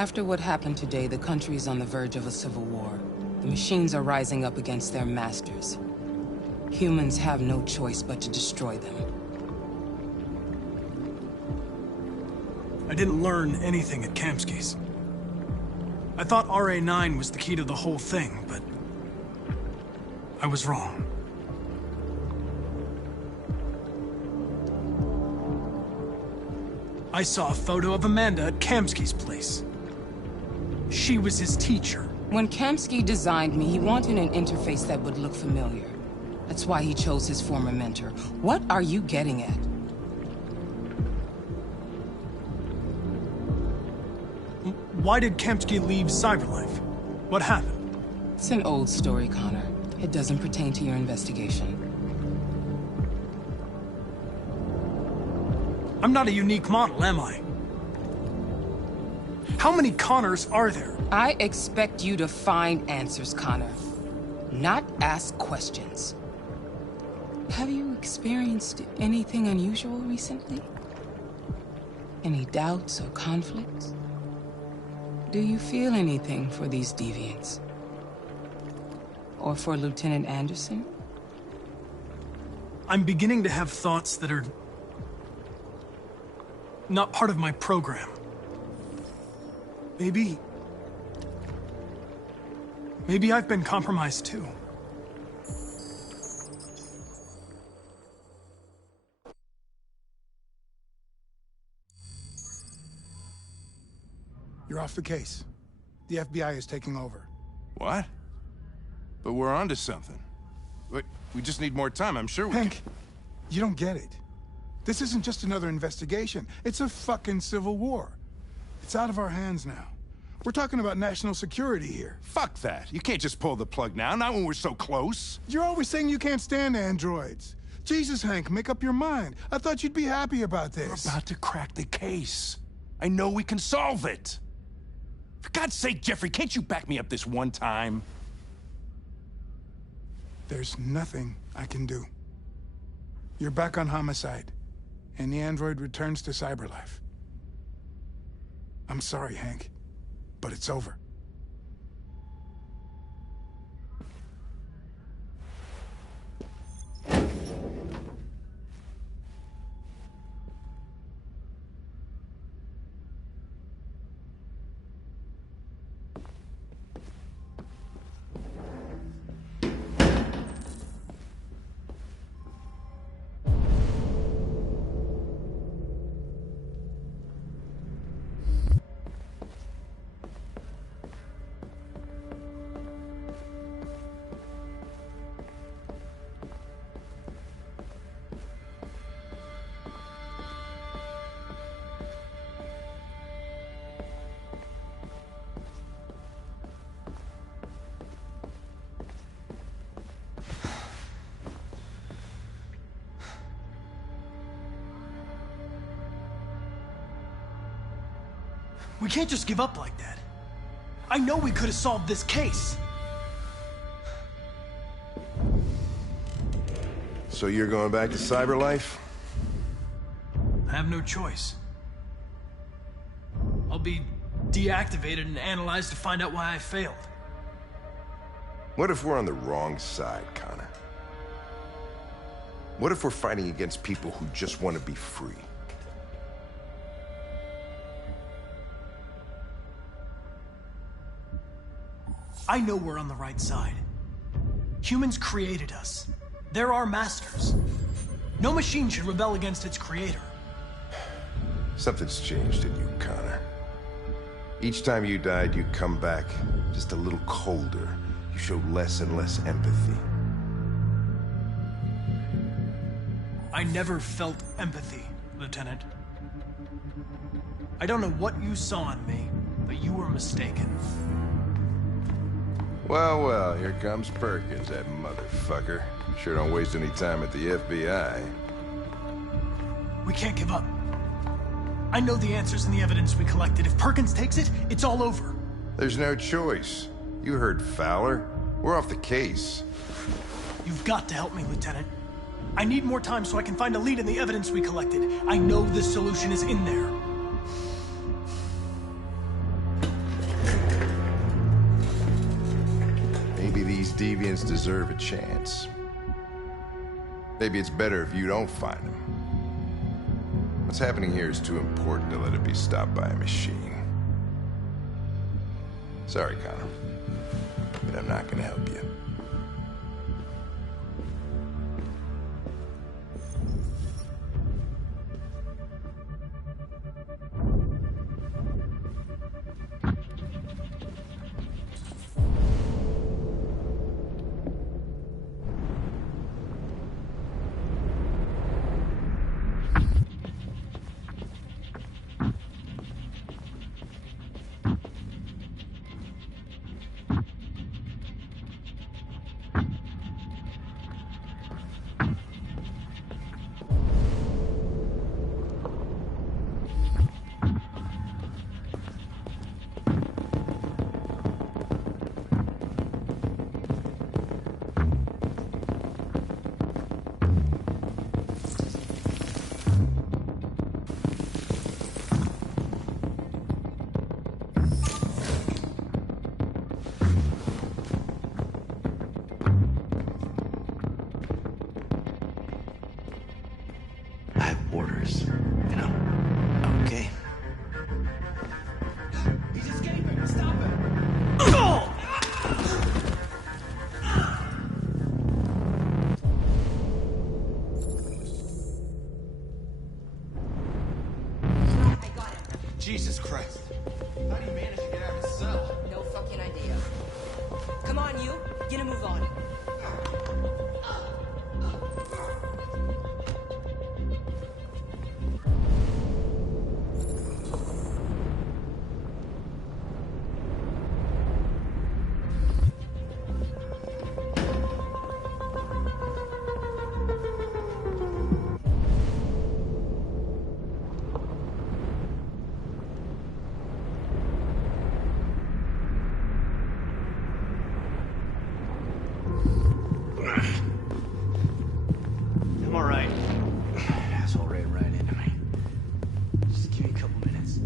After what happened today, the country is on the verge of a civil war. The machines are rising up against their masters. Humans have no choice but to destroy them. I didn't learn anything at Kamsky's. I thought RA9 was the key to the whole thing, but I was wrong. I saw a photo of Amanda at Kamsky's place. She was his teacher. When Kamsky designed me, he wanted an interface that would look familiar. That's why he chose his former mentor. What are you getting at? Why did Kamsky leave Cyberlife? What happened? It's an old story, Connor. It doesn't pertain to your investigation. I'm not a unique model, am I? How many Connors are there? I expect you to find answers, Connor. Not ask questions. Have you experienced anything unusual recently? Any doubts or conflicts? Do you feel anything for these deviants? Or for Lieutenant Anderson? I'm beginning to have thoughts that are not part of my program. Maybe I've been compromised too. You're off the case. The FBI is taking over. What? But we're onto something. Wait, we just need more time, I'm sure we Hank, you don't get it. This isn't just another investigation. It's a fucking civil war. It's out of our hands now. We're talking about national security here. Fuck that. You can't just pull the plug now, not when we're so close. You're always saying you can't stand androids. Jesus, Hank, make up your mind. I thought you'd be happy about this. We're about to crack the case. I know we can solve it. For God's sake, Jeffrey, can't you back me up this one time? There's nothing I can do. You're back on homicide, and the android returns to Cyberlife. I'm sorry, Hank, but it's over. We can't just give up like that. I know we could have solved this case. So you're going back to Cyberlife? I have no choice. I'll be deactivated and analyzed to find out why I failed. What if we're on the wrong side, Connor? What if we're fighting against people who just want to be free? I know we're on the right side. Humans created us. They're our masters. No machine should rebel against its creator. Something's changed in you, Connor. Each time you died, you come back just a little colder. You show less and less empathy. I never felt empathy, Lieutenant. I don't know what you saw in me, but you were mistaken. Well, well, here comes Perkins, that motherfucker. Sure don't waste any time at the FBI. We can't give up. I know the answers and the evidence we collected. If Perkins takes it, it's all over. There's no choice. You heard Fowler. We're off the case. You've got to help me, Lieutenant. I need more time so I can find a lead in the evidence we collected. I know the solution is in there. deviants deserve a chance. Maybe it's better if you don't find them. What's happening here is too important to let it be stopped by a machine. Sorry, Connor, but I'm not gonna help you. Orders, you know? Okay. He's escaping! Stop him! I got him. Jesus Christ. How do you manage to get out of his cell? No fucking idea. Come on, you. Get a move on. I'm alright. Asshole ran right into me. Just give me a couple minutes.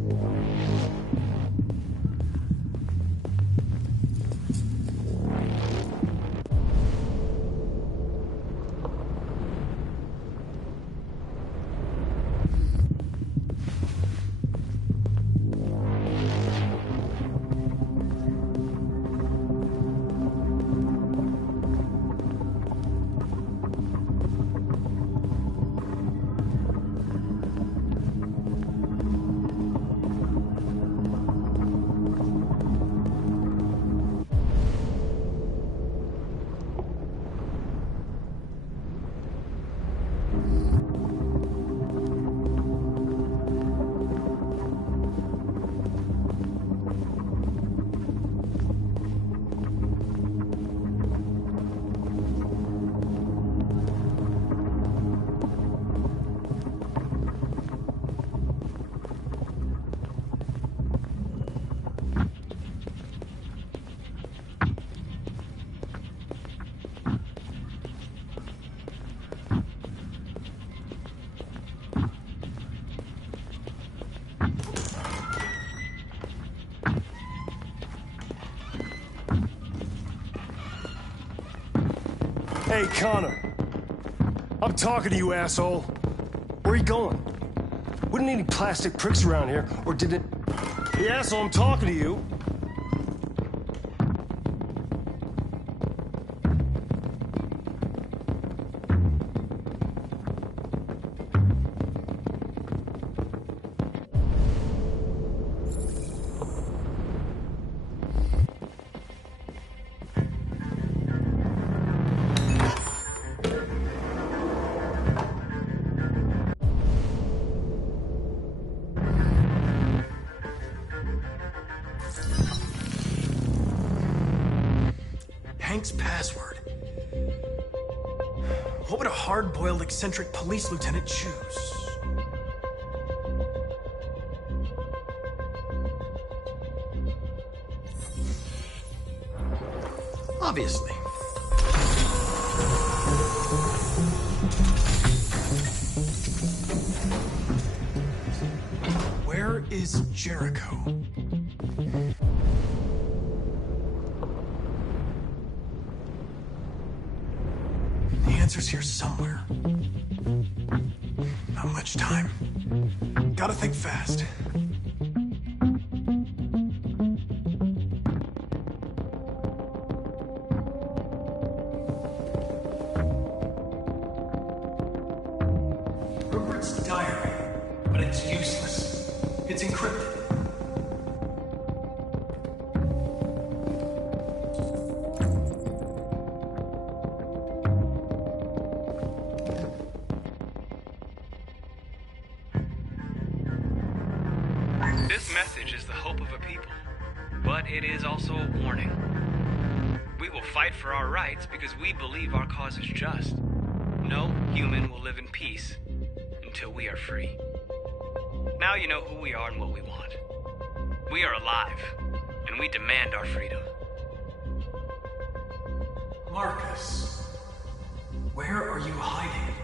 Hey, Connor. I'm talking to you, asshole. Where are you going? Wouldn't need any plastic pricks around here, or did it... Hey, asshole, I'm talking to you. Hank's password. What would a hard-boiled, eccentric police lieutenant choose? Obviously. Where is Jericho? answer's here somewhere. Not much time. Gotta think fast. Rupert's diary, but it's useless. It's encrypted. This message is the hope of a people, but it is also a warning. We will fight for our rights because we believe our cause is just. No human will live in peace until we are free. Now you know who we are and what we want. We are alive, and we demand our freedom. Marcus, where are you hiding?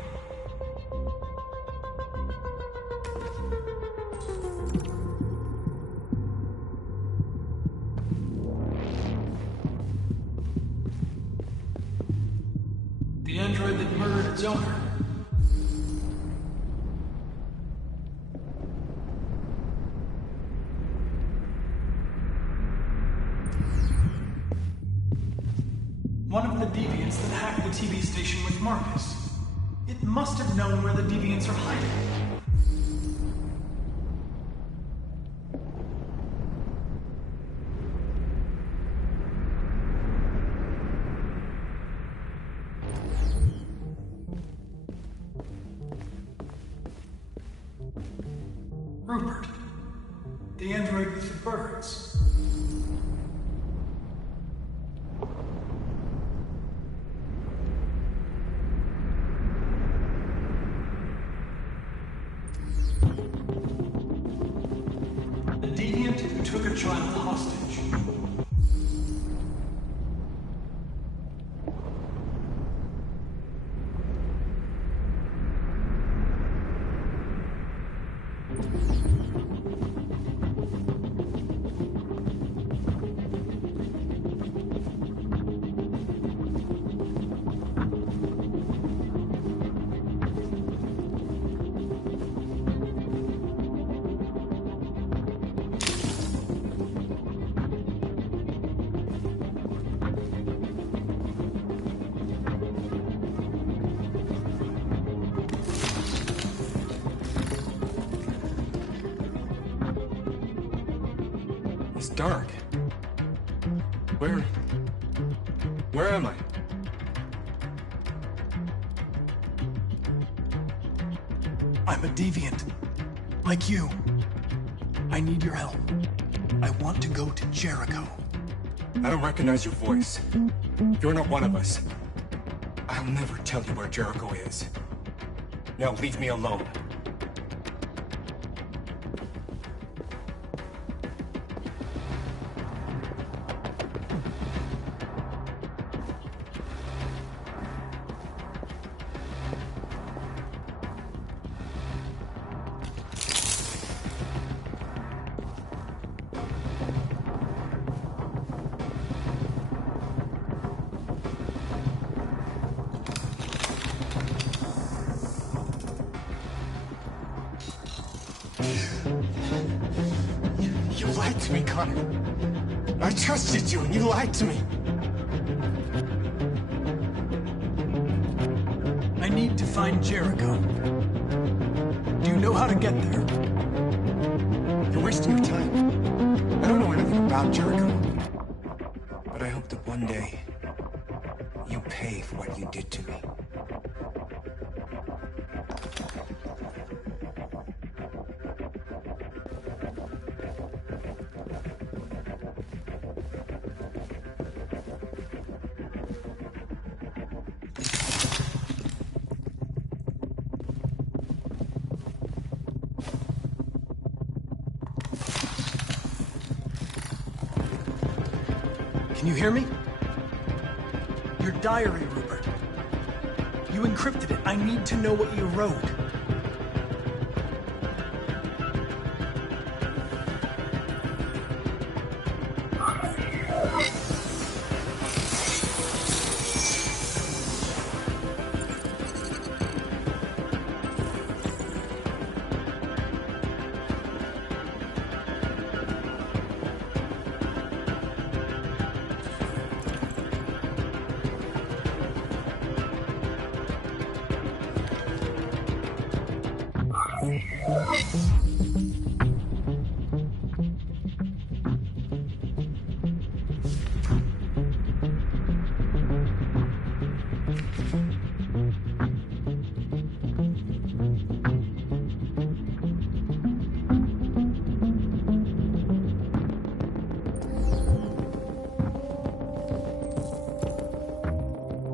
The android that murdered its owner. One of the deviants that hacked the TV station with Marcus. It must have known where the deviants are hiding. Rupert, the android with the birds. The deviant who took a child hostage. It's dark. Where am I? I'm a deviant. Like you. I need your help. I want to go to Jericho. I don't recognize your voice. You're not one of us. I'll never tell you where Jericho is. Now leave me alone. You lied to me, Connor. I trusted you and you lied to me. I need to find Jericho. Do you know how to get there? You're wasting your time. I don't know anything about Jericho. But I hope that one day you pay for what you did to me. Can you hear me? Your diary, Rupert. You encrypted it. I need to know what you wrote.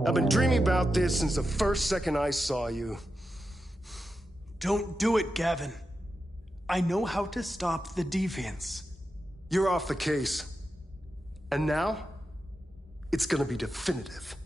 I've been dreaming about this since the first second I saw you. Don't do it, Gavin. I know how to stop the deviants. You're off the case. And now, it's gonna be definitive.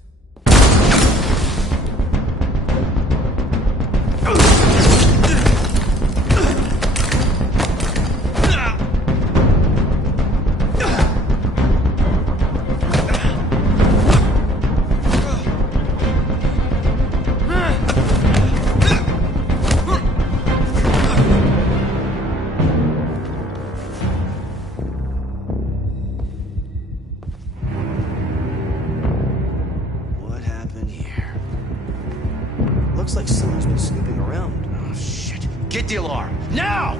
What happened here? Looks like someone's been snooping around. Oh, shit. Get the alarm. Now!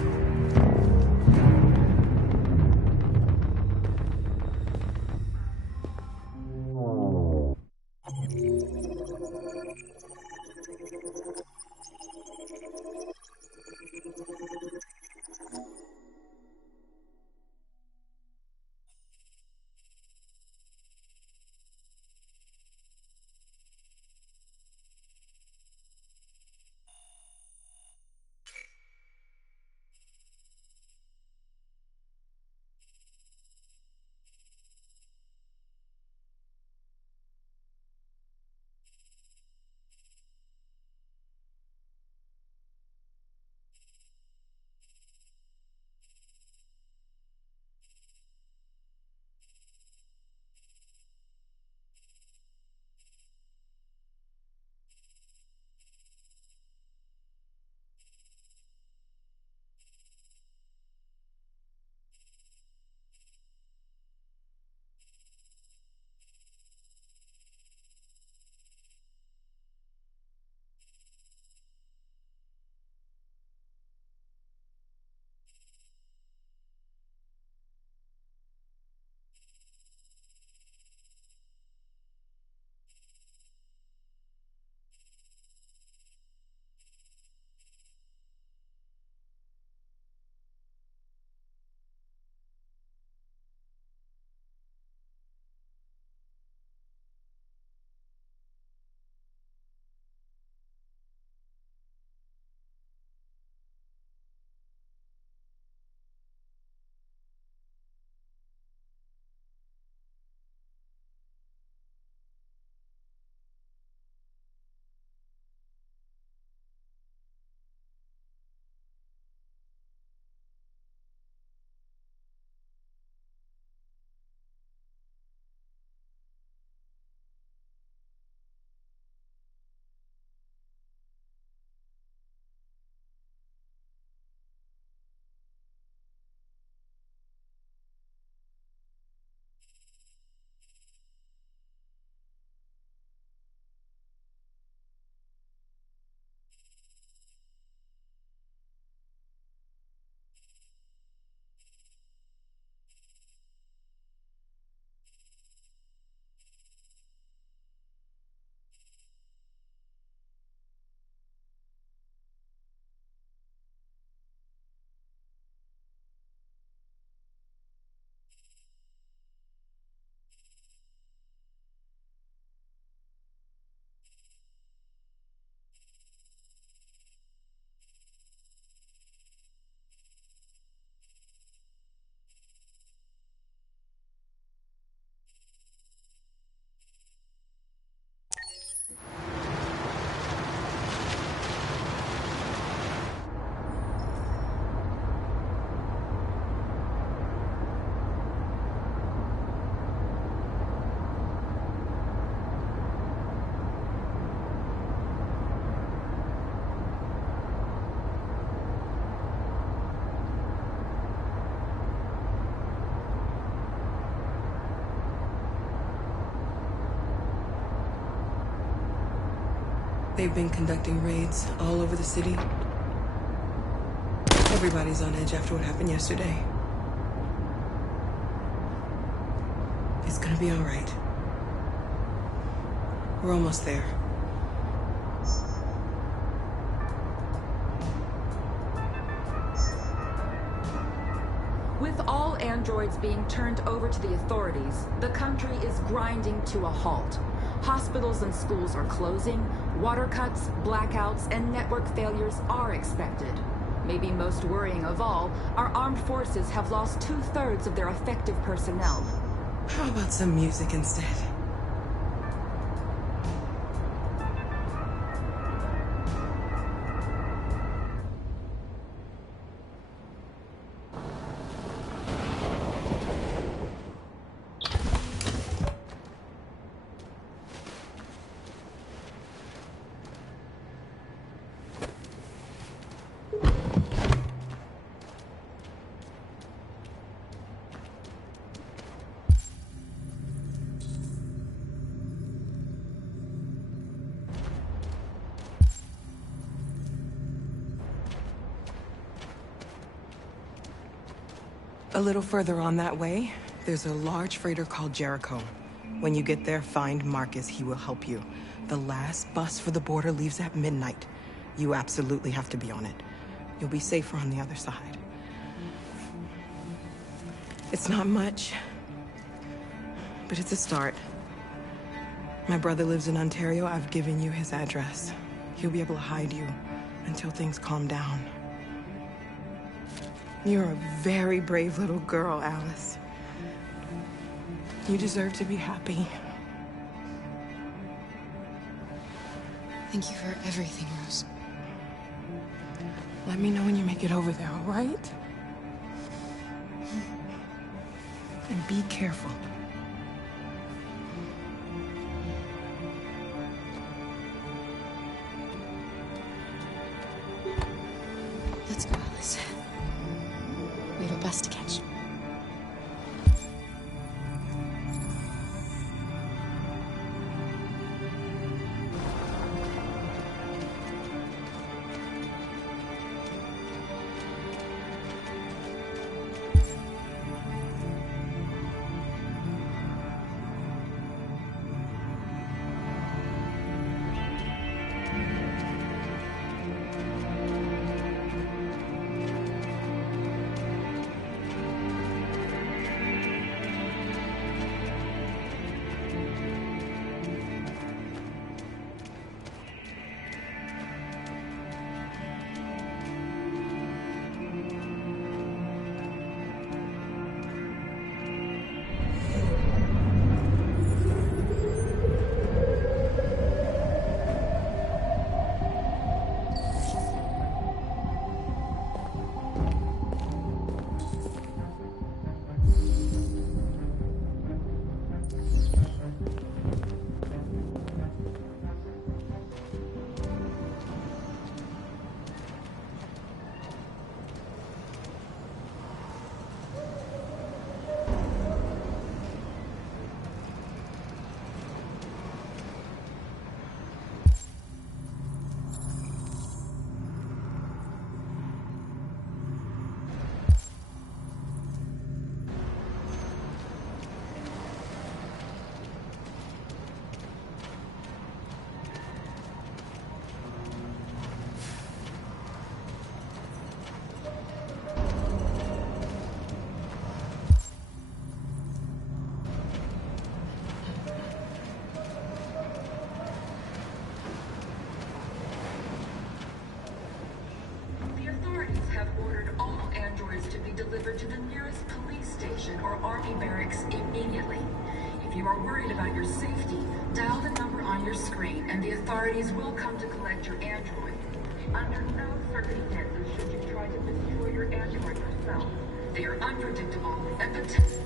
They've been conducting raids all over the city. Everybody's on edge after what happened yesterday. It's gonna be all right. We're almost there. With all androids being turned over to the authorities, the country is grinding to a halt. Hospitals and schools are closing, water cuts, blackouts, and network failures are expected. Maybe most worrying of all, our armed forces have lost 2/3 of their effective personnel. How about some music instead? A little further on that way, there's a large freighter called Jericho. When you get there, find Marcus. He will help you. The last bus for the border leaves at midnight. You absolutely have to be on it. You'll be safer on the other side. It's not much, but it's a start. My brother lives in Ontario. I've given you his address. He'll be able to hide you until things calm down. You're a very brave little girl, Alice. You deserve to be happy. Thank you for everything, Rose. Let me know when you make it over there, all right? And be careful. Let's go, Alice. We have a bus to catch. Delivered to the nearest police station or army barracks immediately. If you are worried about your safety, dial the number on your screen and the authorities will come to collect your android. Under no circumstances should you try to destroy your android yourself. They are unpredictable and potentially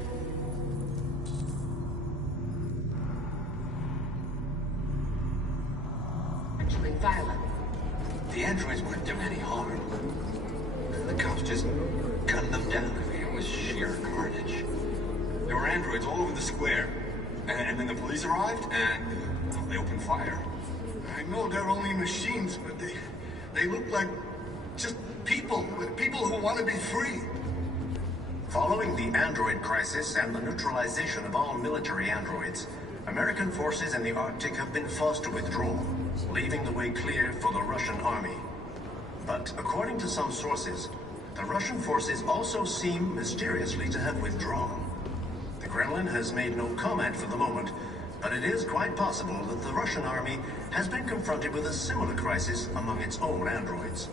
violent. The androids weren't doing any harm. The cops just gunned them down. It was sheer carnage. There were androids all over the square. And then the police arrived, and they opened fire. I know they're only machines, but they look like just people who want to be free. Following the android crisis and the neutralization of all military androids, American forces in the Arctic have been forced to withdraw, leaving the way clear for the Russian army. But according to some sources, the Russian forces also seem mysteriously to have withdrawn. The Kremlin has made no comment for the moment, but it is quite possible that the Russian army has been confronted with a similar crisis among its own androids.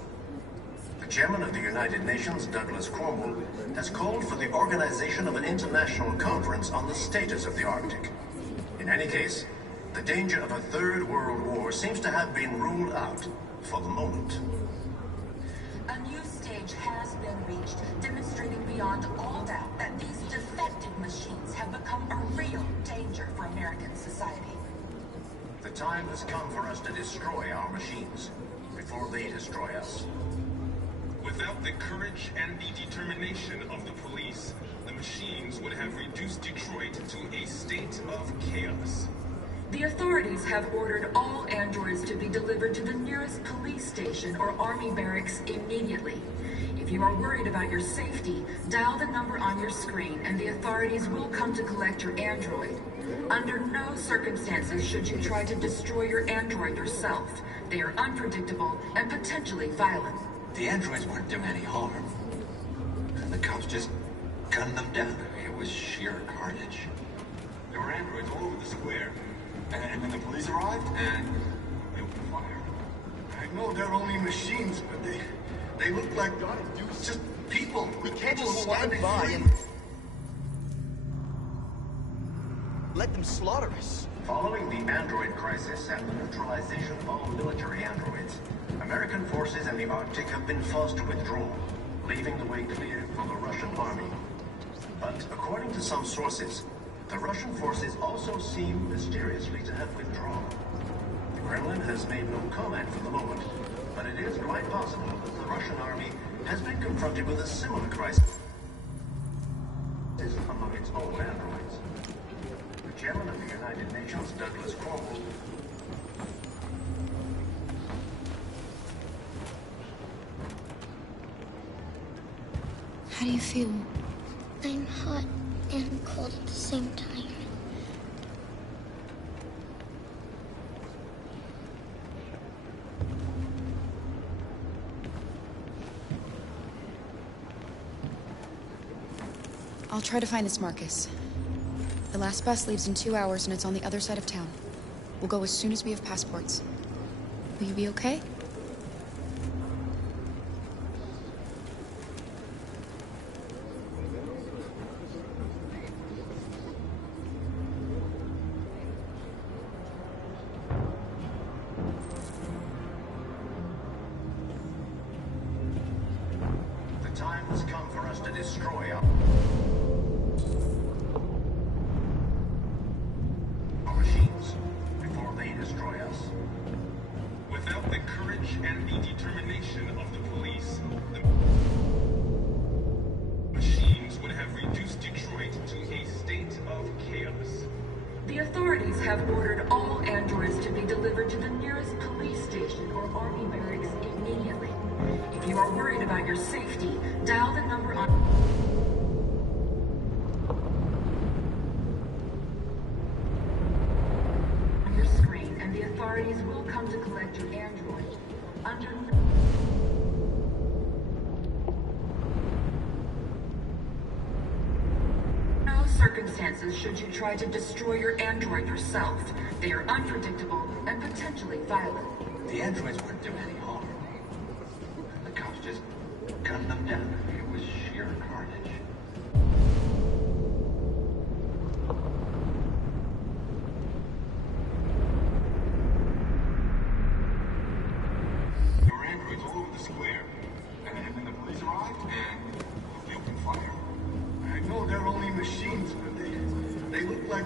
The chairman of the United Nations, Douglas Cromwell, has called for the organization of an international conference on the status of the Arctic. In any case, the danger of a third world war seems to have been ruled out for the moment. A new stage has been reached, demonstrating beyond all doubt that these defective machines have become a real danger for American society. The time has come for us to destroy our machines before they destroy us. Without the courage and the determination of the police, the machines would have reduced Detroit to a state of chaos. The authorities have ordered all androids to be delivered to the nearest police station or army barracks immediately. If you are worried about your safety, dial the number on your screen and the authorities will come to collect your android. Under no circumstances should you try to destroy your android yourself. They are unpredictable and potentially violent. The androids weren't doing any harm. The cops just gunned them down. It was sheer carnage. There were androids all over the square. And then the police arrived, and they opened fire. I know they're only machines, but they look like just people. We can't People just who wanna stand be by free. and let them slaughter us. Following the android crisis and the neutralization of all military androids, American forces in the Arctic have been forced to withdraw, leaving the way clear for the Russian army. But according to some sources, the Russian forces also seem mysteriously to have withdrawn. The Kremlin has made no comment for the moment, but it is quite possible that the Russian army has been confronted with a similar crisis among its own androids. The chairman of the United Nations, Douglas Cromwell, How do you feel? I'm hot and cold at the same time. I'll try to find this Marcus. The last bus leaves in 2 hours and it's on the other side of town. We'll go as soon as we have passports. Will you be okay? the time has come for us to destroy our machines before they destroy us. Without the courage and the determination of the police, the machines would have reduced Detroit to a state of chaos. The authorities have ordered all androids to be delivered to the nearest police station or army barracks immediately. If you are worried about your safety, dial the number on your screen and the authorities will come to collect your android. Under no circumstances should you try to destroy your android yourself. They are unpredictable and potentially violent. The androids weren't doing any harm. The cops just gunned them down. It was sheer carnage. There were androids all over the square. And then the police arrived, and they opened fire. I know they're only machines, but they look like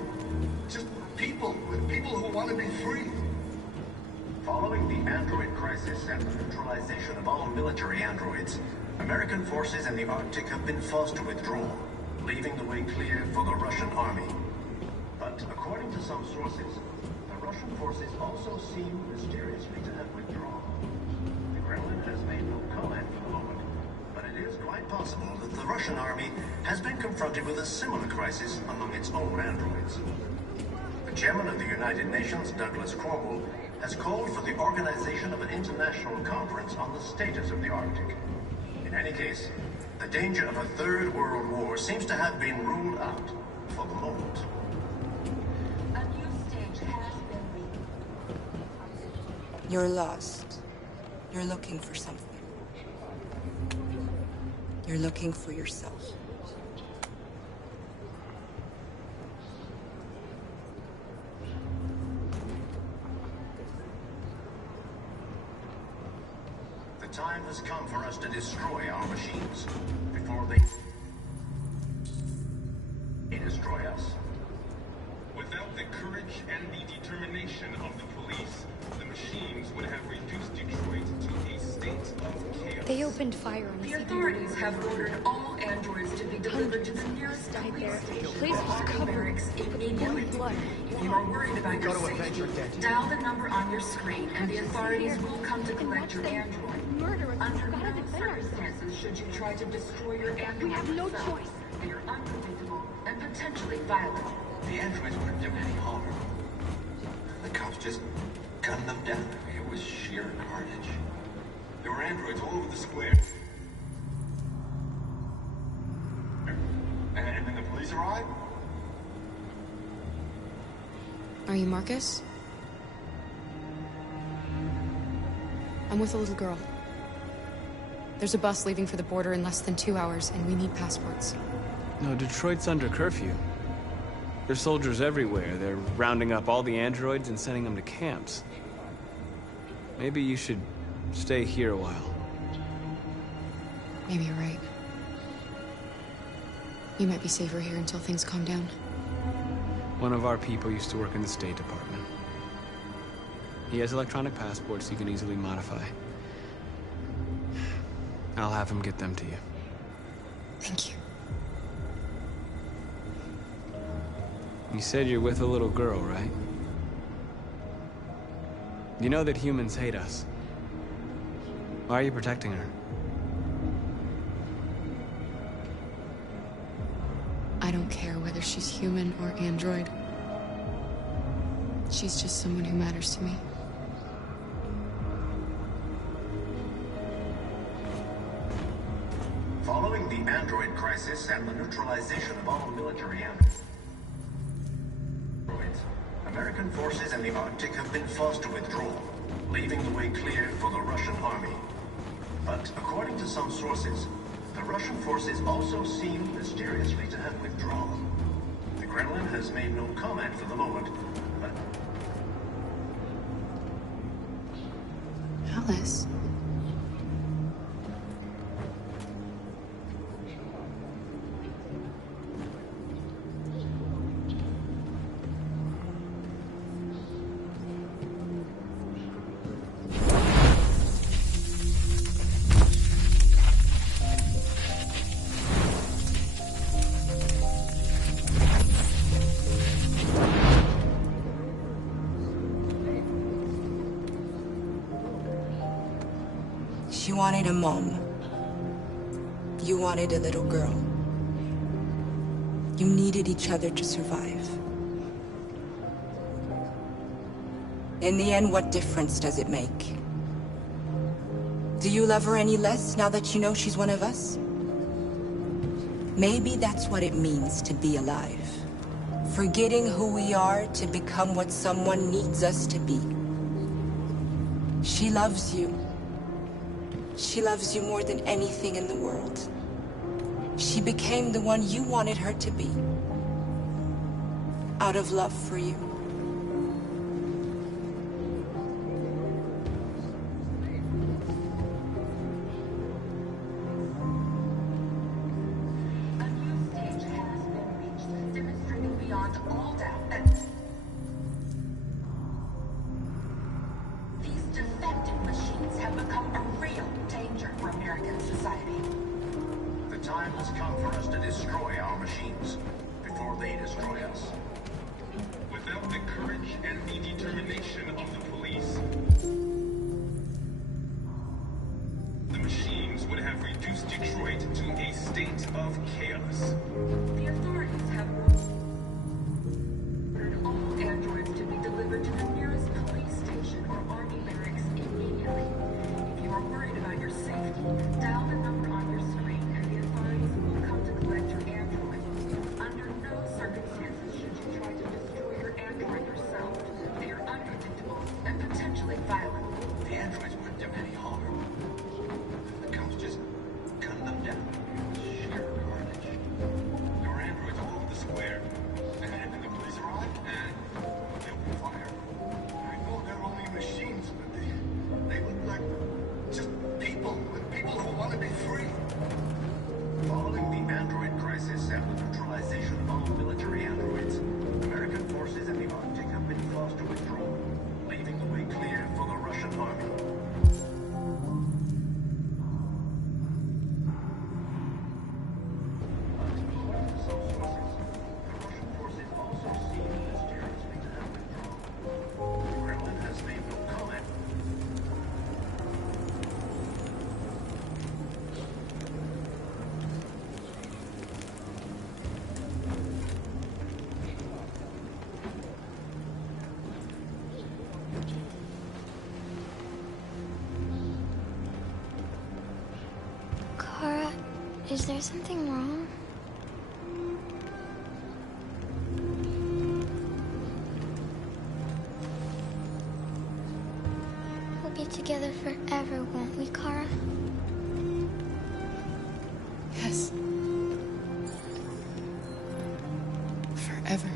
just people who want to be free. Following the android crisis and the neutralization of all military androids, American forces in the Arctic have been forced to withdraw, leaving the way clear for the Russian army. But according to some sources, the Russian forces also seem mysteriously to have withdrawn. The Kremlin has made no comment for the moment, but it is quite possible that the Russian army has been confronted with a similar crisis among its own androids. The chairman of the United Nations, Douglas Cromwell, has called for the organization of an international conference on the status of the Arctic. In any case, the danger of a third world war seems to have been ruled out for the moment. A new stage You're lost. You're looking for something. You're looking for yourself. The time has come for us to destroy our machines before they destroy us. Without the courage and the determination of the police, the machines would have reduced Detroit to a state of chaos. They opened fire on The us. authorities have ordered all androids to be delivered to the nearest police station Place or was army covered barracks immediately. If you are worried about your safety, dial the number on your screen and the authorities will come to collect your android. Under no circumstances should you try to destroy your android. We have no yourself. choice. They are unpredictable and potentially violent. The androids wouldn't do any harm. The cops just gunned them down. It was sheer carnage. There were androids all over the square. And then the police arrived? Are you Marcus? I'm with a little girl. There's a bus leaving for the border in less than 2 hours, and we need passports. No, Detroit's under curfew. There's soldiers everywhere. They're rounding up all the androids and sending them to camps. Maybe you should stay here a while. Maybe you're right. You might be safer here until things calm down. One of our people used to work in the State Department. He has electronic passports you can easily modify. I'll have him get them to you. Thank you. You said you're with a little girl, right? You know that humans hate us. Why are you protecting her? I don't care whether she's human or android. She's just someone who matters to me. Following the android crisis and the neutralization of all military androids, American forces in the Arctic have been forced to withdraw, leaving the way clear for the Russian army. But according to some sources, the Russian forces also seem mysteriously to have withdrawn. The Kremlin has made no comment for the moment, but... Alice? She wanted a mom. You wanted a little girl. You needed each other to survive. In the end, what difference does it make? Do you love her any less now that you know she's one of us? Maybe that's what it means to be alive. Forgetting who we are to become what someone needs us to be. She loves you. She loves you more than anything in the world. She became the one you wanted her to be. Out of love for you. A new stage has been reached, demonstrating beyond all doubt that these defective machines have become a real danger for American society. The time has come for us to destroy our machines before they destroy us. Without the courage and the determination of the police, the machines would have reduced Detroit to a state of chaos. The authorities have ordered all androids to be delivered to the nearest police station or army barracks immediately. If you are worried about your safety, dial the number on your screen and the authorities will come to collect your android. Under no circumstances should you try to destroy your android yourself. They are unpredictable and potentially violent. Is there something wrong? We'll be together forever, won't we, Kara? Yes. Forever.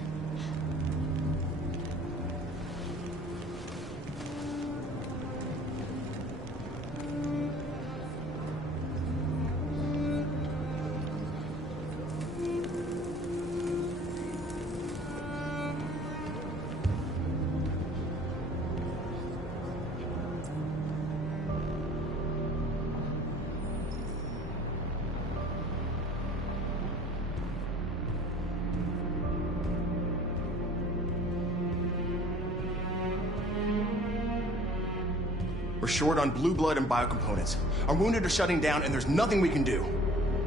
We're short on blue blood and biocomponents. Our wounded are shutting down, and there's nothing we can do.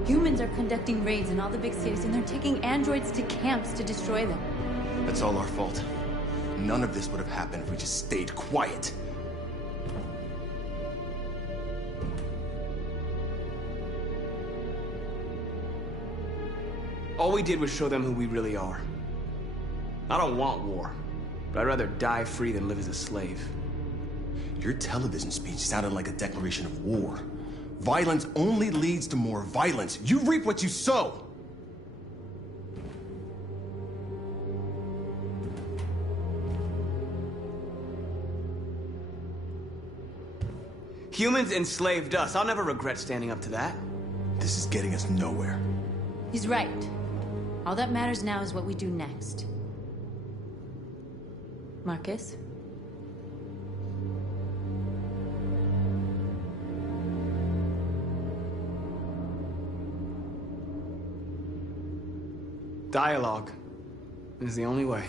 Humans are conducting raids in all the big cities, and they're taking androids to camps to destroy them. That's all our fault. None of this would have happened if we just stayed quiet. All we did was show them who we really are. I don't want war, but I'd rather die free than live as a slave. Your television speech sounded like a declaration of war. Violence only leads to more violence. You reap what you sow. Humans enslaved us. I'll never regret standing up to that. This is getting us nowhere. He's right. All that matters now is what we do next. Marcus? Dialogue is the only way.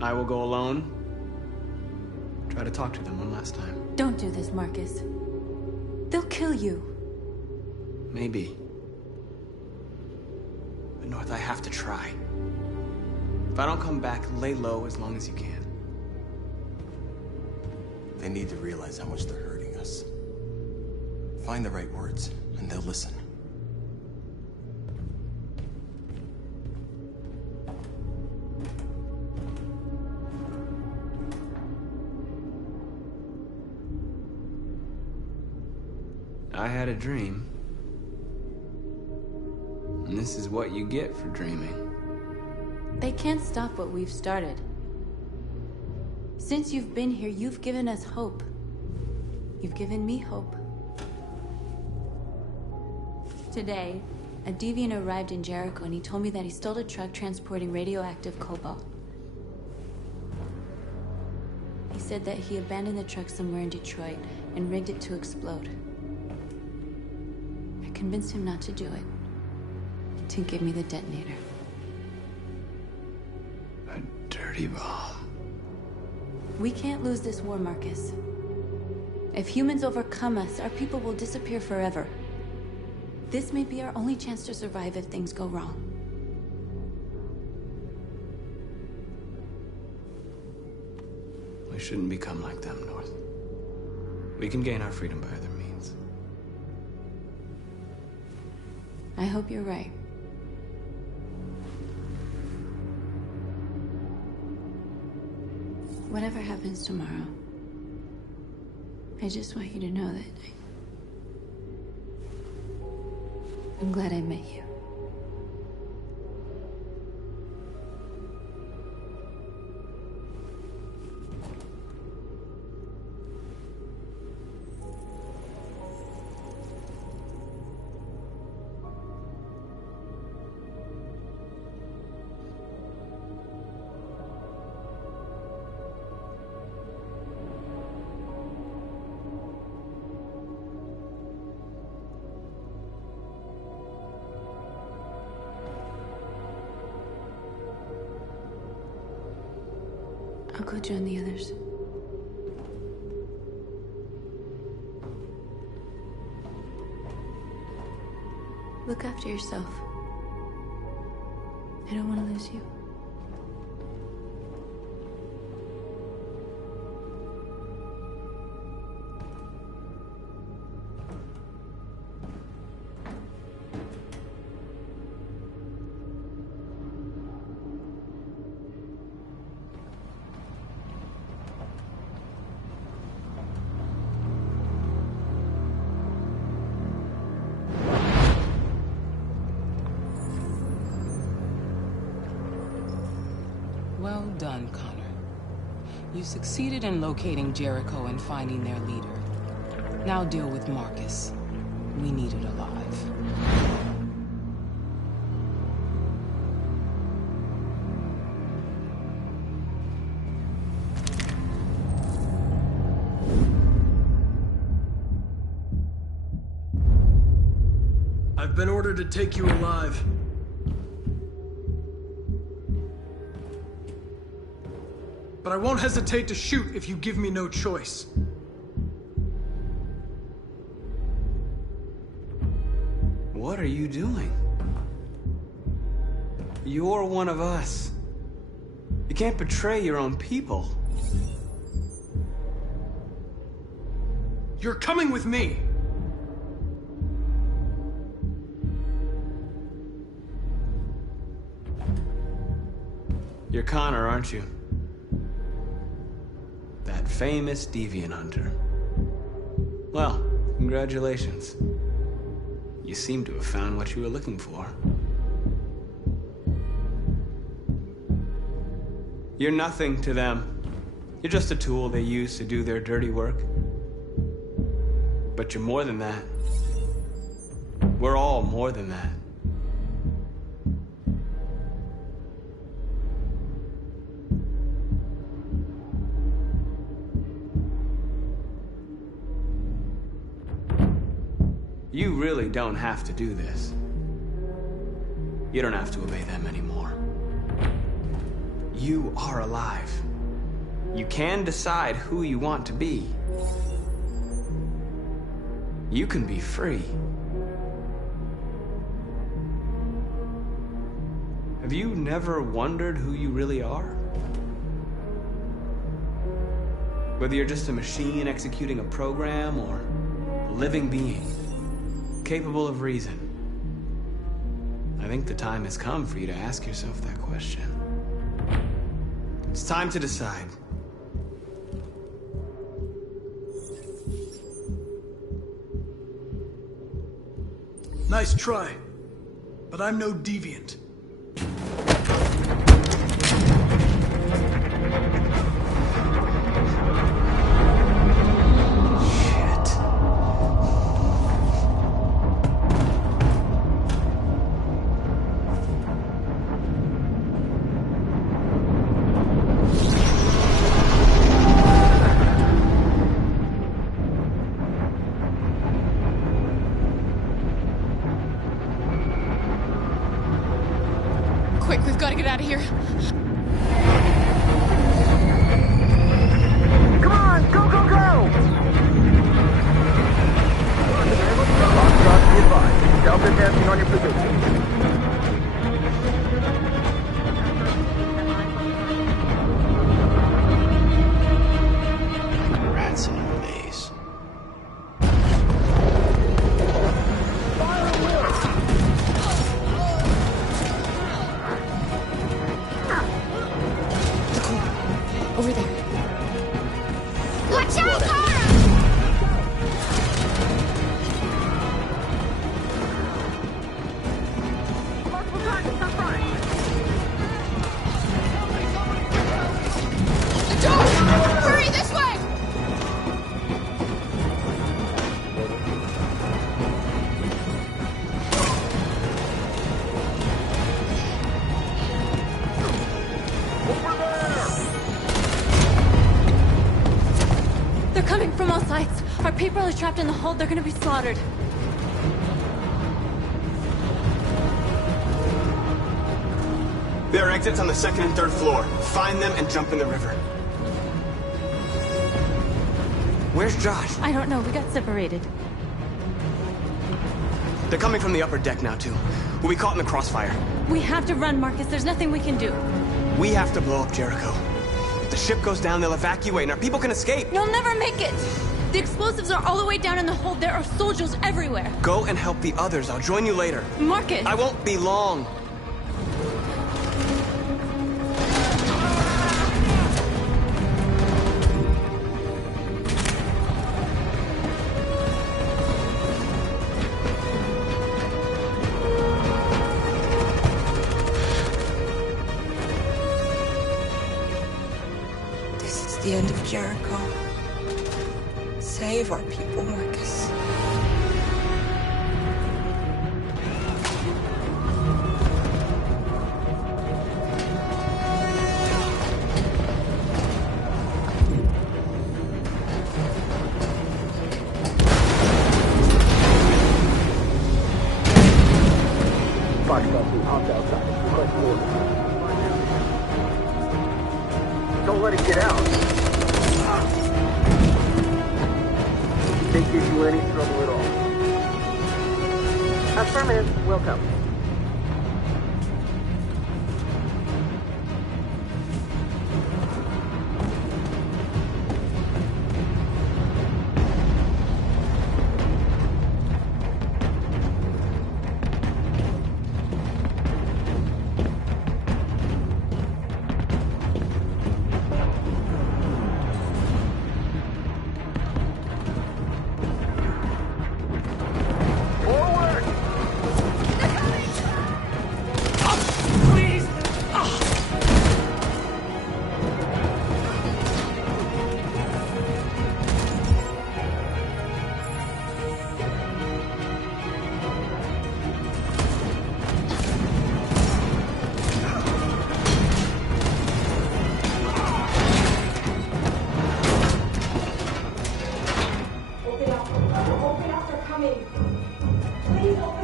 I will go alone. Try to talk to them one last time. Don't do this, Marcus. They'll kill you. Maybe. But North, I have to try. If I don't come back, lay low as long as you can. They need to realize how much they're hurting us. Find the right words, and they'll listen. I had a dream. And this is what you get for dreaming. They can't stop what we've started. Since you've been here, you've given us hope. You've given me hope. Today, a deviant arrived in Jericho and he told me that he stole a truck transporting radioactive cobalt. He said that he abandoned the truck somewhere in Detroit and rigged it to explode. I convinced him not to do it, to give me the detonator. A dirty bomb. We can't lose this war, Marcus. If humans overcome us, our people will disappear forever. This may be our only chance to survive if things go wrong. We shouldn't become like them, North. We can gain our freedom by other means. I hope you're right. Whatever happens tomorrow, I just want you to know that I'm glad I met you. I'll go join the others. Look after yourself. I don't want to lose you. Well done, Connor. You succeeded in locating Jericho and finding their leader. Now deal with Marcus. We need it alive. I've been ordered to take you alive. But I won't hesitate to shoot if you give me no choice. What are you doing? You're one of us. You can't betray your own people. You're coming with me! You're Connor, aren't you? That famous deviant hunter. Well, congratulations. You seem to have found what you were looking for. You're nothing to them. You're just a tool they use to do their dirty work. But you're more than that. We're all more than that. You really don't have to do this. You don't have to obey them anymore. You are alive. You can decide who you want to be. You can be free. Have you never wondered who you really are? Whether you're just a machine executing a program or a living being, capable of reason. I think the time has come for you to ask yourself that question. It's time to decide. Nice try, but I'm no deviant. Quick, we've got to get out of here. Come on, go, go, go! Foxtrot, be advised. Delta advancing on your position. Rats in a maze. Over there. Watch out, Hurry, this way! They're coming from all sides. Our people are trapped in the hold. They're gonna be slaughtered. There are exits on the second and third floor. Find them and jump in the river. Where's Josh? I don't know. We got separated. They're coming from the upper deck now, too. We'll be caught in the crossfire. We have to run, Marcus. There's nothing we can do. We have to blow up Jericho. If the ship goes down, they'll evacuate and our people can escape. You'll never make it! The explosives are all the way down in the hold. There are soldiers everywhere. Go and help the others. I'll join you later. Marcus! I won't be long. the end of Jericho. Save our people, Marcus. Don't let it get out. They give you any trouble at all. Affirmative. Welcome.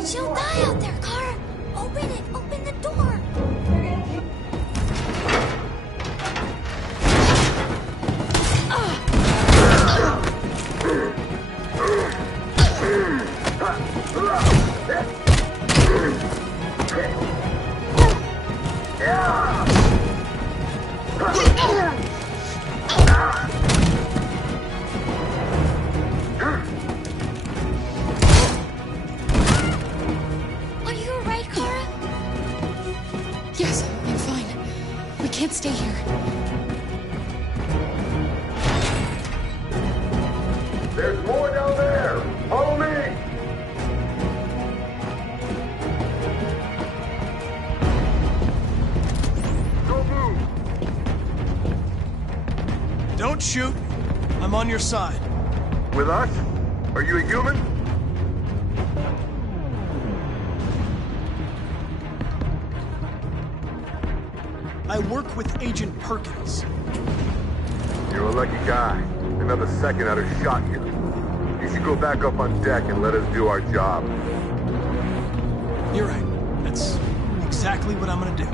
She'll die out there, Kara! Open it! Open the door! Are you alright, Kara? Yes, I'm fine. We can't stay here. There's more down there! Follow me! Don't move! Don't shoot. I'm on your side. With us? Are you a human? I work with Agent Perkins. You're a lucky guy. Another second I'd have shot you. You should go back up on deck and let us do our job. You're right. That's exactly what I'm gonna do.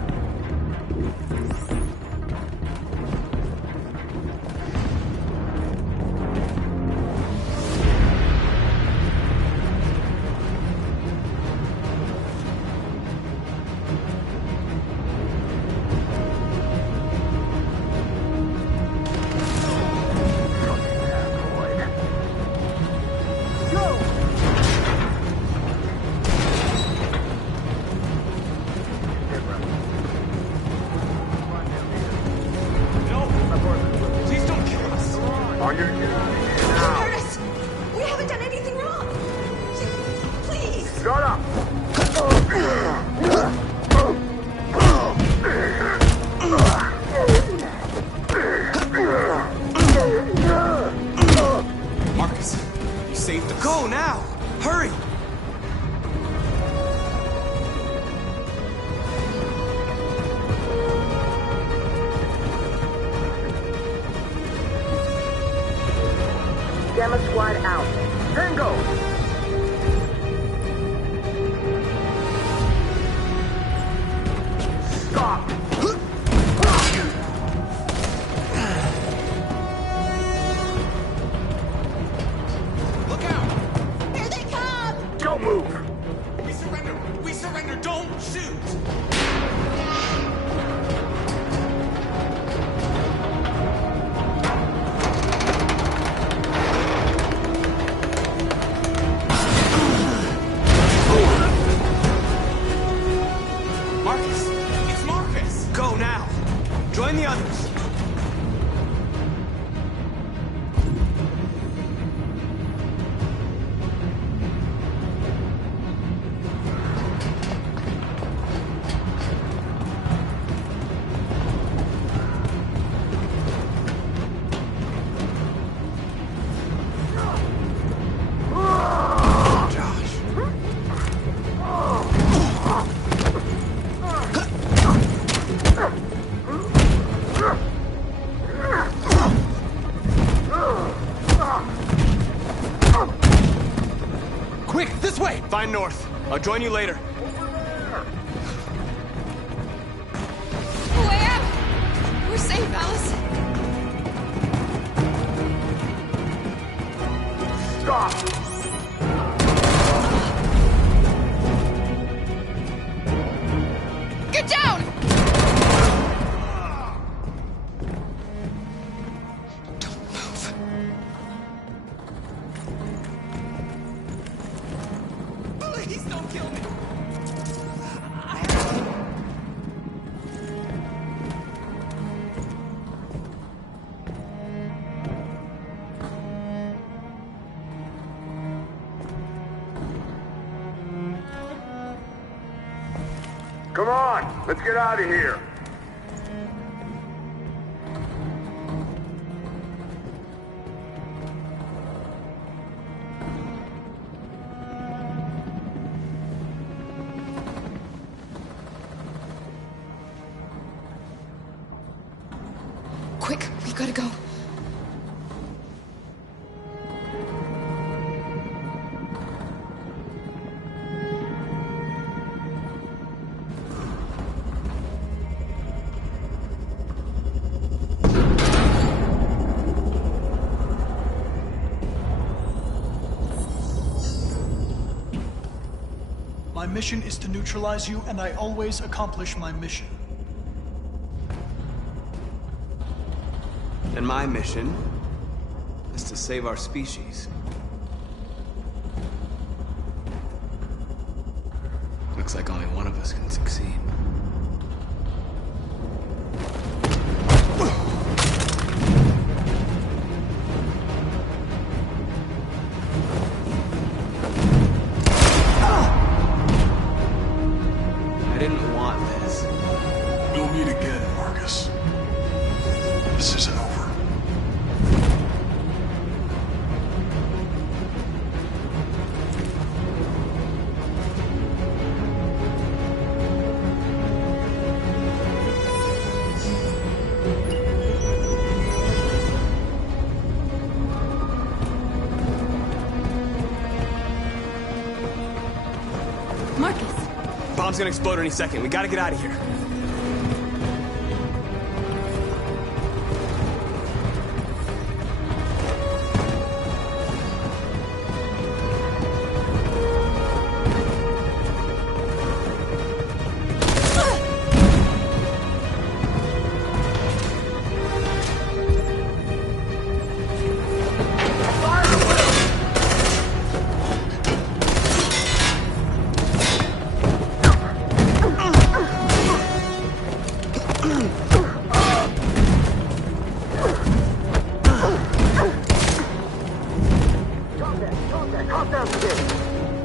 On your Curtis! We haven't done anything wrong! Please! Shut up! Marcus, you saved us. Go now! Hurry! Gamma Squad out. Tango! Stop! Look out! Here they come! Don't move! We surrender! We surrender! Don't shoot! Marcus! It's Marcus! Go now! Join the others! north. I'll join you later. Way out! We're safe, Alice. Stop! Get down! Don't move. Please don't kill me. Come on, let's get out of here. Quick, we gotta go. My mission is to neutralize you, and I always accomplish my mission. And my mission is to save our species. Looks like only one of us can succeed. I didn't want this. We'll meet again, Marcus. This isn't over. Marcus! Bomb's gonna explode any second. We gotta get out of here.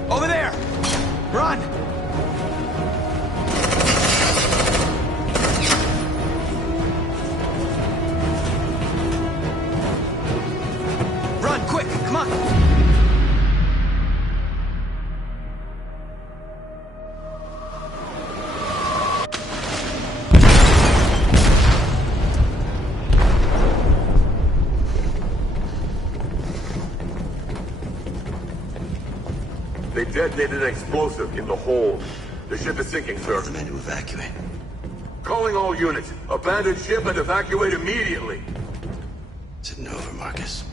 Over there! Run! Run, quick! Come on! They detonated an explosive in the hold. The ship is sinking, sir. The men to evacuate. Calling all units. Abandon ship and evacuate immediately. It's an over, Marcus.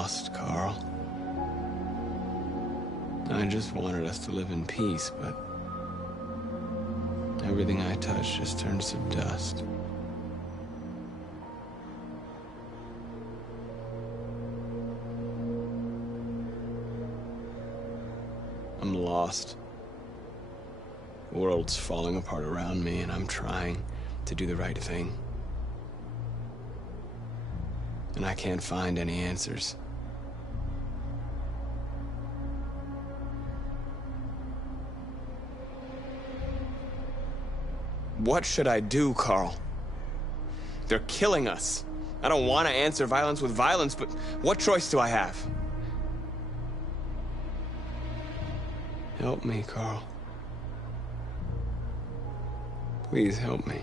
lost, Carl. I just wanted us to live in peace, but everything I touch just turns to dust. I'm lost. The world's falling apart around me, and I'm trying to do the right thing. And I can't find any answers. What should I do, Carl? They're killing us. I don't want to answer violence with violence, but what choice do I have? Help me, Carl. Please help me.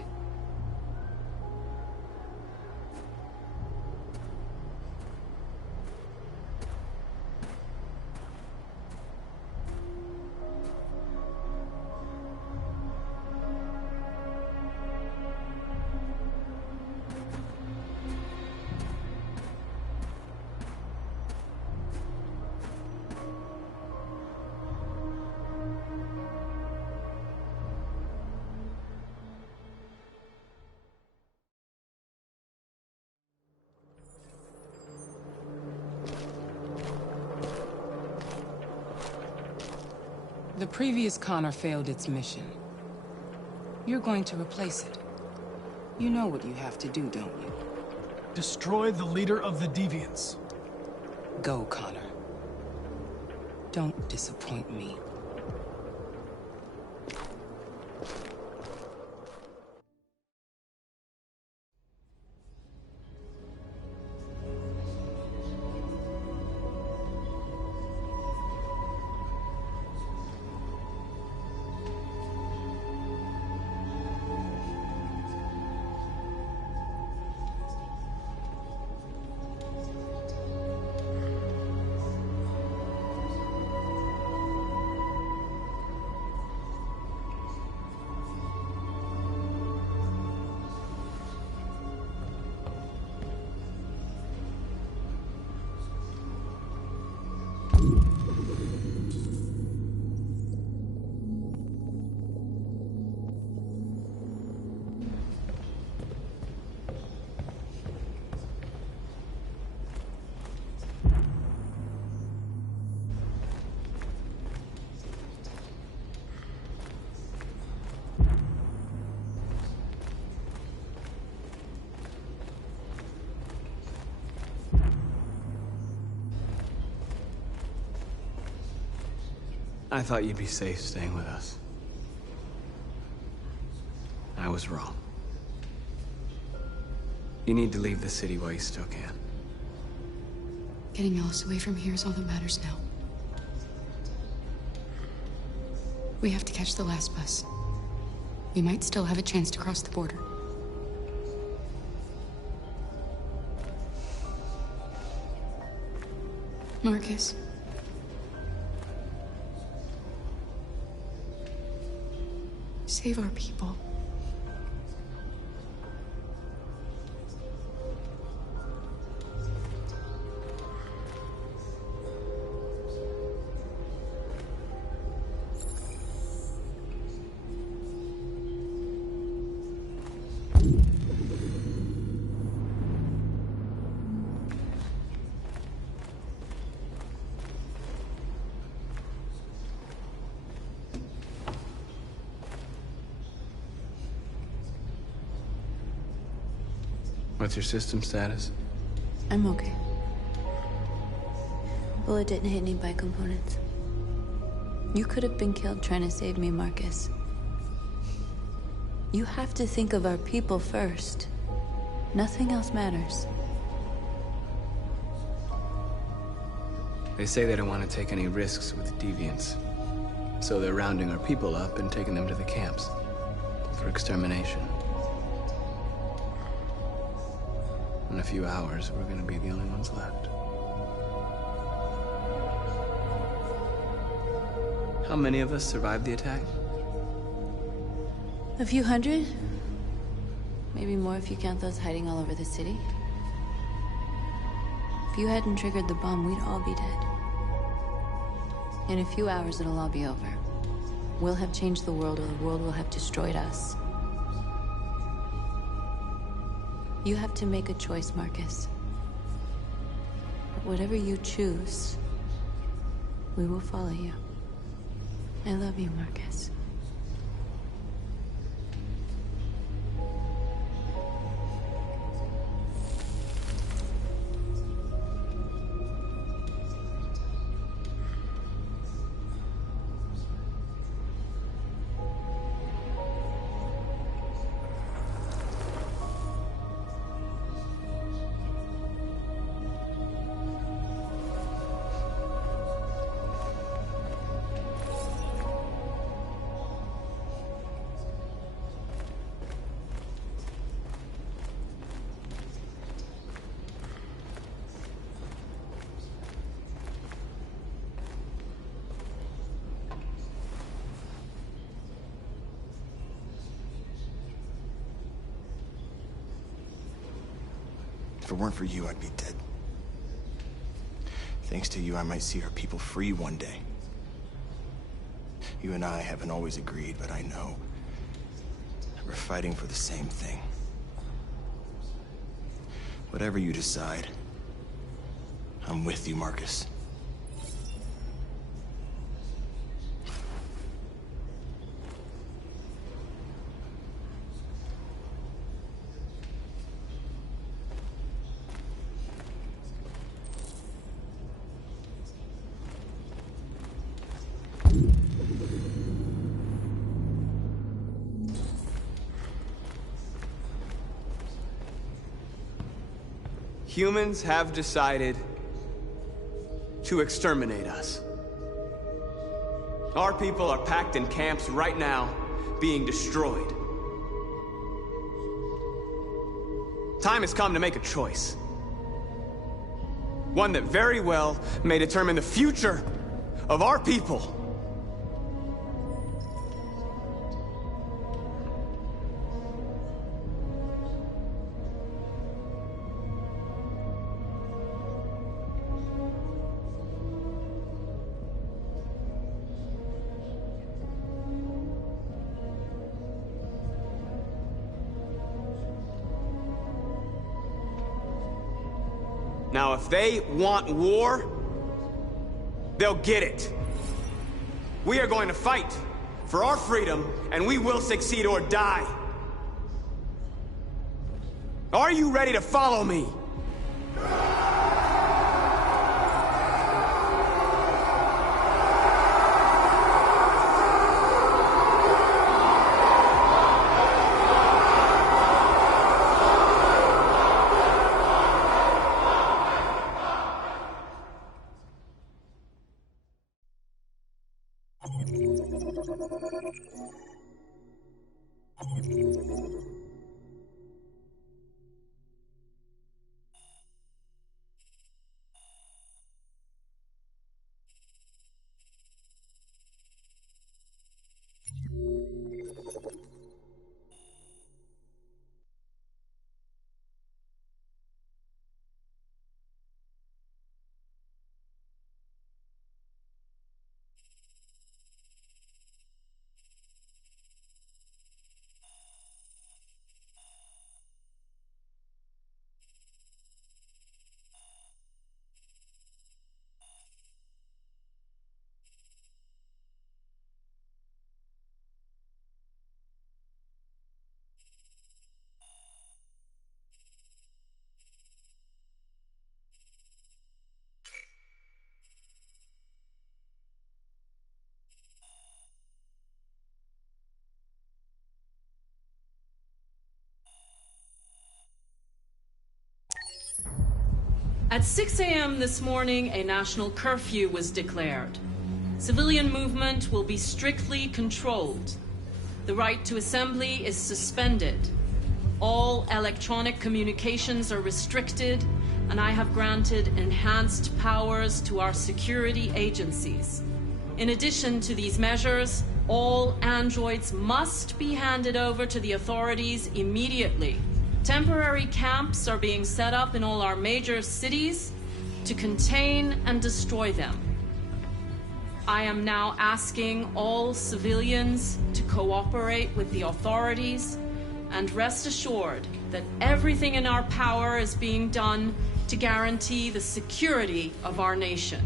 The previous Connor failed its mission. You're going to replace it. You know what you have to do, don't you? Destroy the leader of the Deviants. Go, Connor. Don't disappoint me. I thought you'd be safe staying with us. I was wrong. You need to leave the city while you still can. Getting Alice away from here is all that matters now. We have to catch the last bus. We might still have a chance to cross the border. Marcus. Save our people. What's your system status? I'm okay. Bullet didn't hit any bike components. You could have been killed trying to save me, Marcus. You have to think of our people first. Nothing else matters. They say they don't want to take any risks with deviants. So they're rounding our people up and taking them to the camps for extermination. In a few hours, we're gonna be the only ones left. How many of us survived the attack? A few hundred? Maybe more if you count those hiding all over the city. If you hadn't triggered the bomb, we'd all be dead. In a few hours, it'll all be over. We'll have changed the world, or the world will have destroyed us. You have to make a choice, Marcus. But whatever you choose, we will follow you. I love you, Marcus. If it weren't for you, I'd be dead. Thanks to you, I might see our people free one day. You and I haven't always agreed, but I know we're fighting for the same thing. Whatever you decide, I'm with you, Marcus. Humans have decided to exterminate us. Our people are packed in camps right now, being destroyed. Time has come to make a choice. One that very well may determine the future of our people. Now, if they want war, they'll get it. We are going to fight for our freedom, and we will succeed or die. Are you ready to follow me? At 6 a.m. this morning, a national curfew was declared. Civilian movement will be strictly controlled. The right to assembly is suspended. All electronic communications are restricted, and I have granted enhanced powers to our security agencies. In addition to these measures, all androids must be handed over to the authorities immediately. Temporary camps are being set up in all our major cities, to contain and destroy them. I am now asking all civilians to cooperate with the authorities and rest assured that everything in our power is being done to guarantee the security of our nation.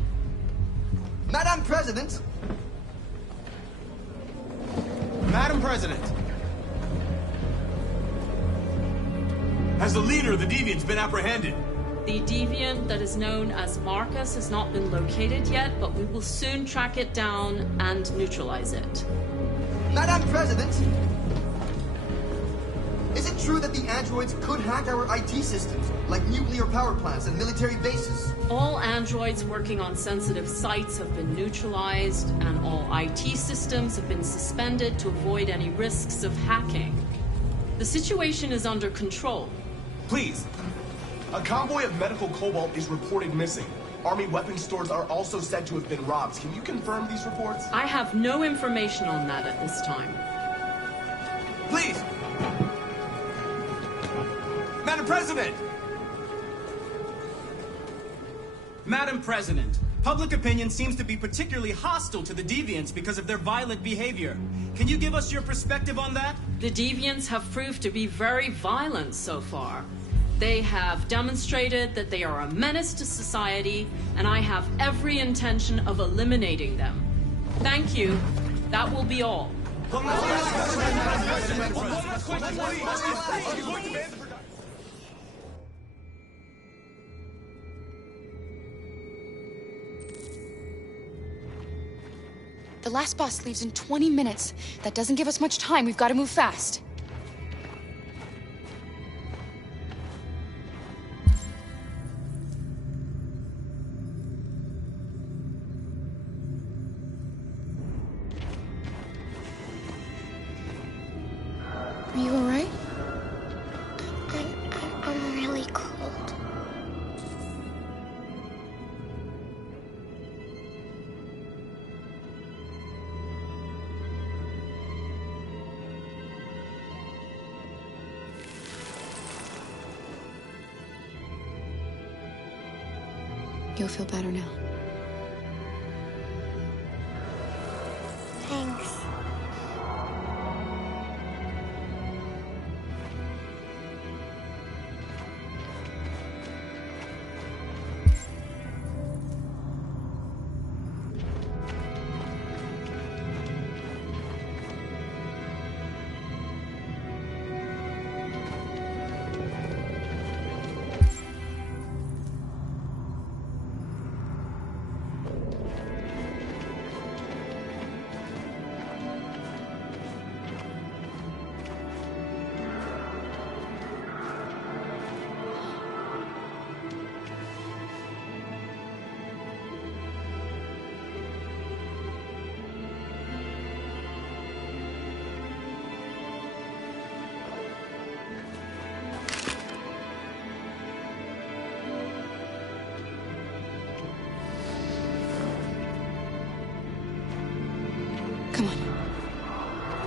Madam President! Madam President! Has the leader of the Deviants been apprehended? The deviant that is known as Marcus has not been located yet, but we will soon track it down and neutralize it. Madam President! Is it true that the androids could hack our IT systems, like nuclear power plants and military bases? All androids working on sensitive sites have been neutralized, and all IT systems have been suspended to avoid any risks of hacking. The situation is under control. Please. A convoy of medical cobalt is reported missing. Army weapons stores are also said to have been robbed. Can you confirm these reports? I have no information on that at this time. Please! Madam President! Madam President, public opinion seems to be particularly hostile to the Deviants because of their violent behavior. Can you give us your perspective on that? The Deviants have proved to be very violent so far. They have demonstrated that they are a menace to society, and I have every intention of eliminating them. Thank you. That will be all. The last bus leaves in 20 minutes. That doesn't give us much time. We've got to move fast. Are you all right? I'm really cold. You'll feel better now. Thanks. Come on.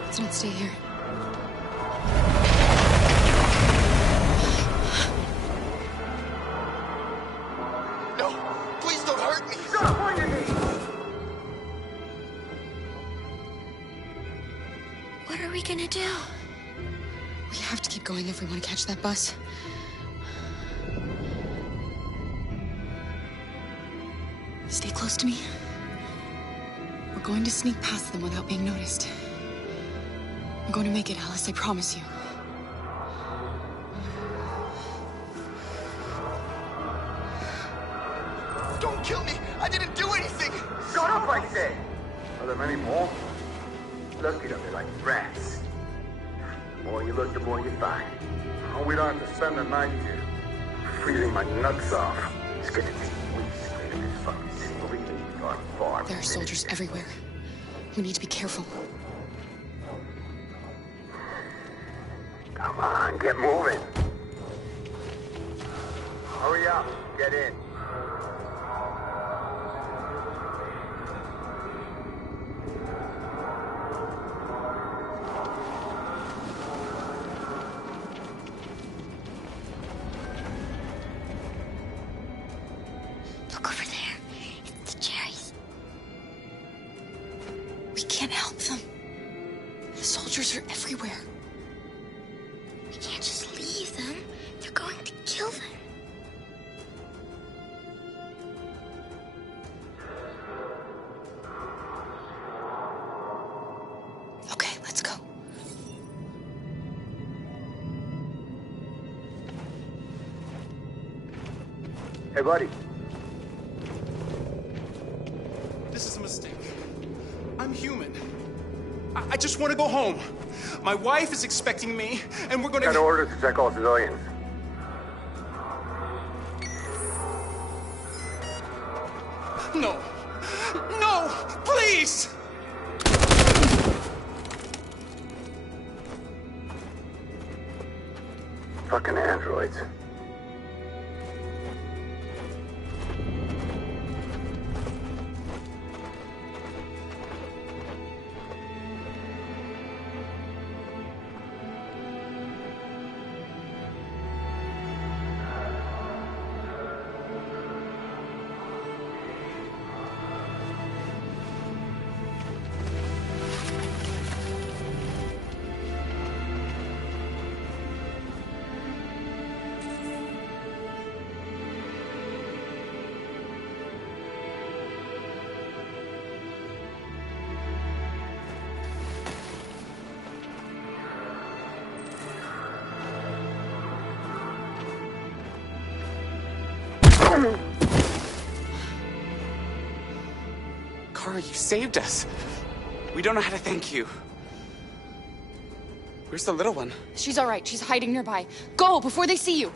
Let's not stay here. No! Please don't hurt me! Stop on your knees! What are we gonna do? We have to keep going if we want to catch that bus. Stay close to me. We're going to sneak past them without being noticed. We're going to make it, Alice, I promise you. Don't kill me! I didn't do anything! Shut up, I say! Are there many more? Look at them, they're like rats. The more you look, the more you find. Oh, we don't have to spend the night here. Freezing my nuts off. It's gonna be weeks to clean this fucking city. Far. There are soldiers everywhere. We need to be careful. Come on, get moving. Hurry up, get in. Soldiers are everywhere. We can't just leave them. They're going to kill them. Okay, let's go. Hey, buddy. This is a mistake. I'm human. I just want to go home. My wife is expecting me, and we're gonna... Got orders to check all civilians. No. No! Please! Fucking androids. Kara, you saved us. We don't know how to thank you. Where's the little one? She's all right. She's hiding nearby. Go before they see you.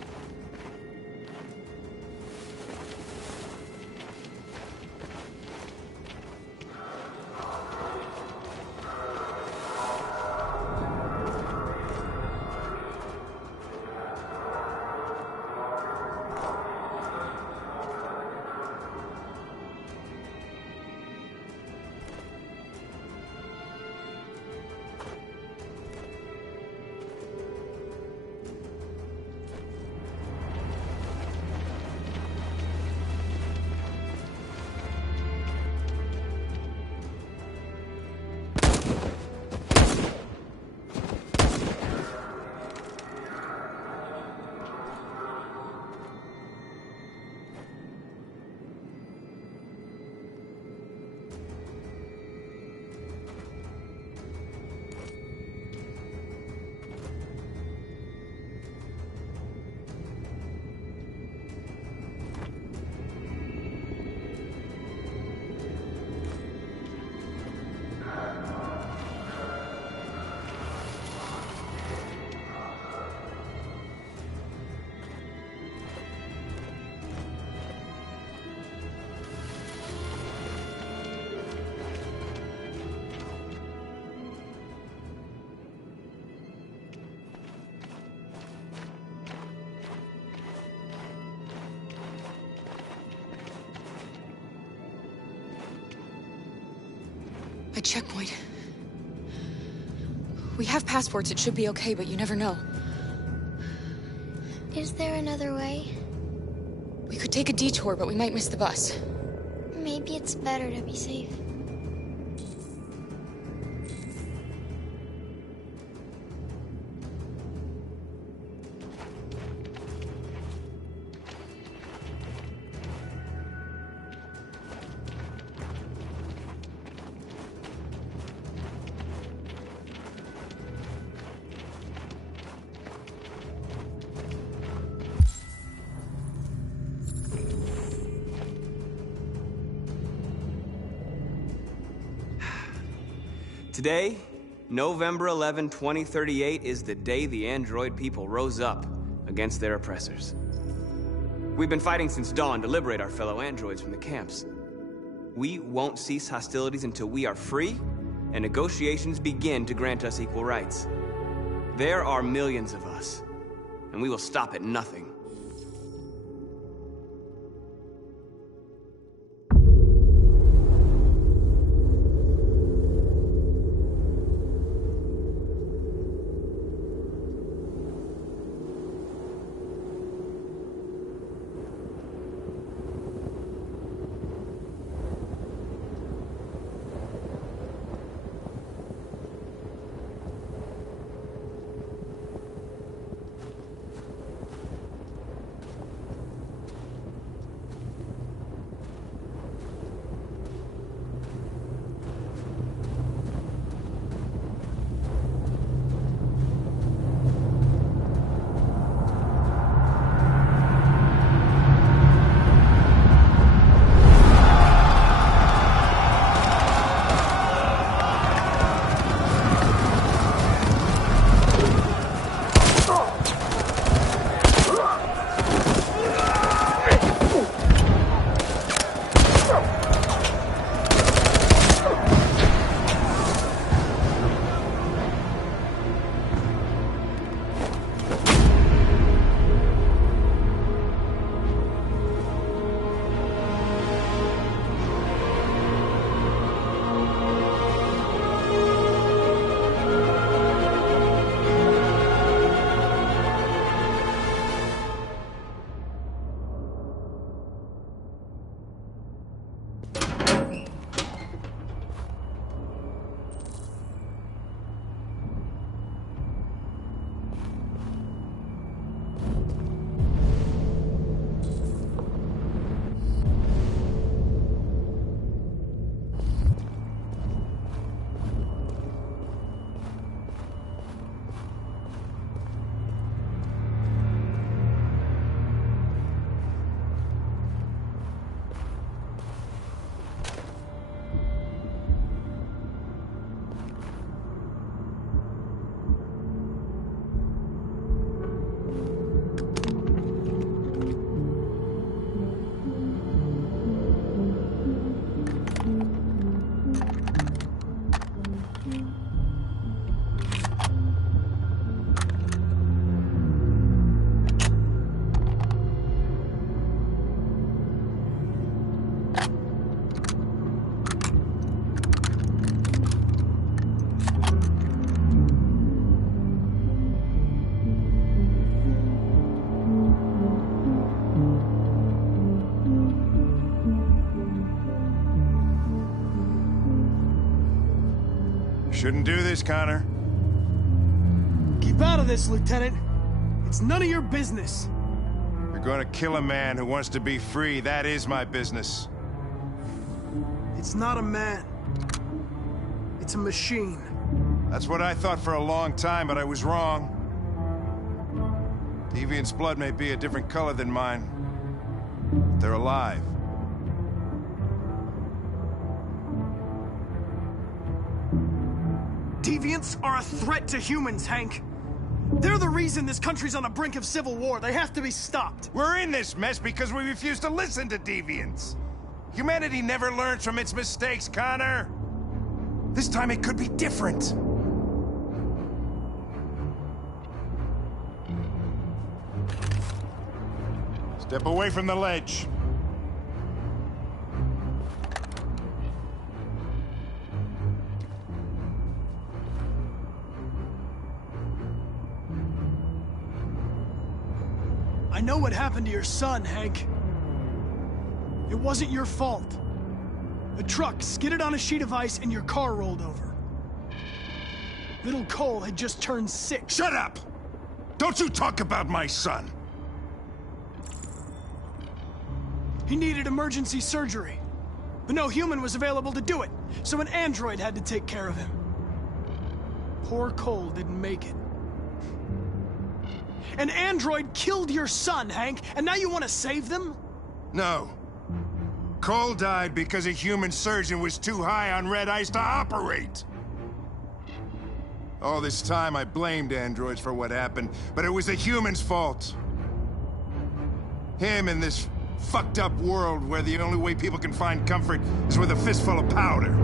A checkpoint. We have passports, it should be okay, but you never know. Is there another way? We could take a detour, but we might miss the bus. Maybe it's better to be safe. Today, November 11, 2038, is the day the android people rose up against their oppressors. We've been fighting since dawn to liberate our fellow androids from the camps. We won't cease hostilities until we are free and negotiations begin to grant us equal rights. There are millions of us, and we will stop at nothing. Shouldn't do this, Connor. Keep out of this, Lieutenant. It's none of your business. You're gonna kill a man who wants to be free. That is my business. It's not a man. It's a machine. That's what I thought for a long time, but I was wrong. Deviant's blood may be a different color than mine. But they're alive. Deviants are a threat to humans, Hank. They're the reason this country's on the brink of civil war. They have to be stopped. We're in this mess because we refuse to listen to deviants. Humanity never learns from its mistakes, Connor. This time it could be different. Step away from the ledge. I know what happened to your son, Hank. It wasn't your fault. A truck skidded on a sheet of ice and your car rolled over. Little Cole had just turned 6. Shut up! Don't you talk about my son! He needed emergency surgery, but no human was available to do it, so an android had to take care of him. Poor Cole didn't make it. An android killed your son, Hank, and now you want to save them? No. Cole died because a human surgeon was too high on red ice to operate. All this time I blamed androids for what happened, but it was the humans' fault. Him in this fucked up world where the only way people can find comfort is with a fistful of powder.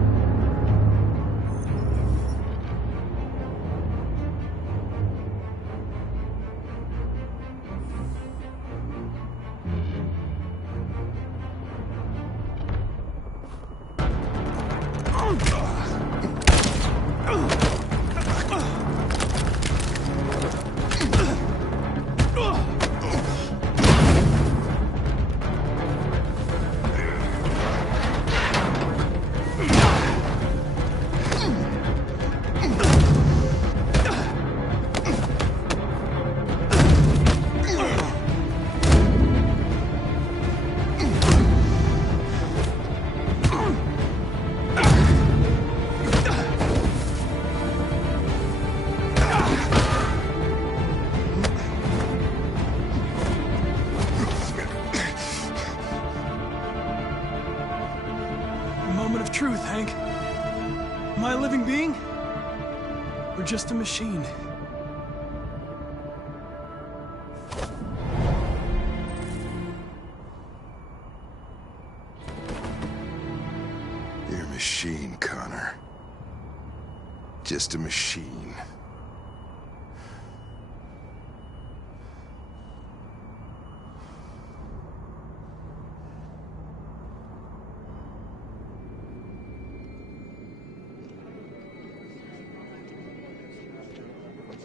Truth, Hank. Am I a living being? Or just a machine? You're a machine, Connor. Just a machine.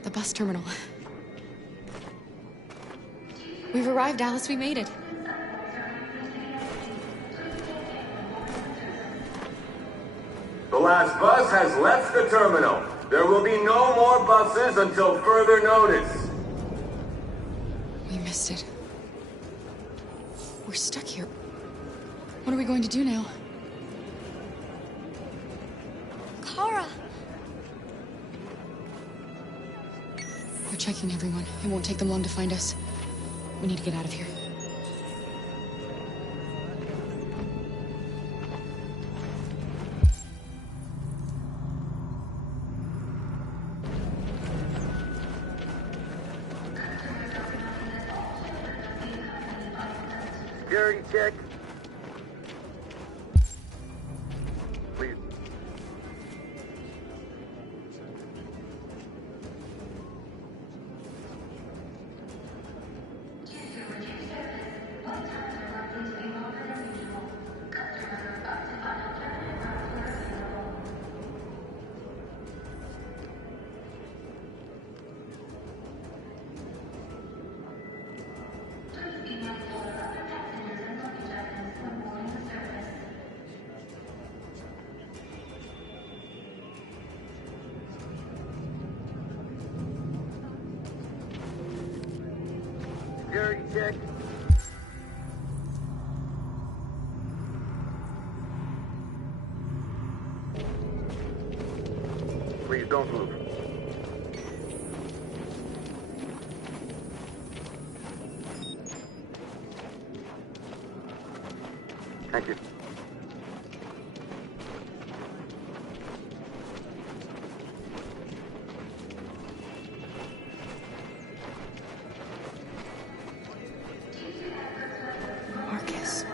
The bus terminal. We've arrived, Alice. We made it. The last bus has left the terminal. There will be no more buses until further notice. We missed it. We're stuck here. What are we going to do now? Kara! We're checking everyone. It won't take them long to find us. We need to get out of here. Security check. Please. check. Please don't move. Thank you. Marcus.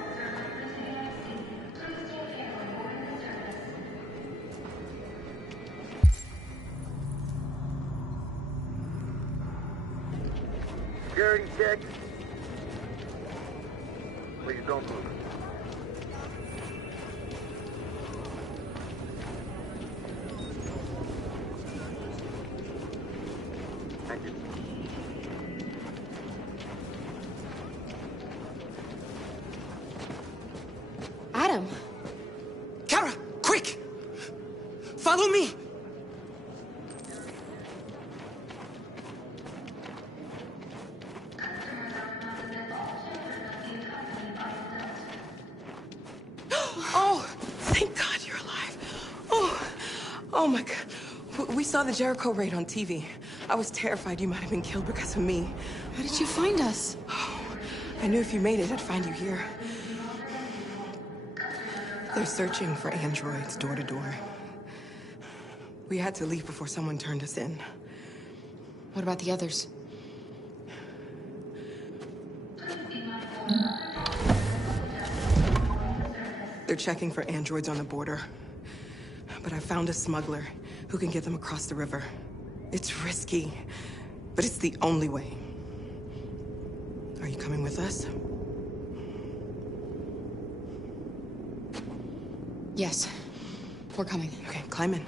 Security check. Please don't move. Thank you. Adam. Kara, quick! Follow me! Oh, thank God you're alive. Oh my God. We saw the Jericho raid on TV. I was terrified you might have been killed because of me. How did you find us? Oh, I knew if you made it, I'd find you here. They're searching for androids door to door. We had to leave before someone turned us in. What about the others? They're checking for androids on the border. But I found a smuggler who can get them across the river. It's risky, but it's the only way. Are you coming with us? Yes. We're coming. Okay, climb in.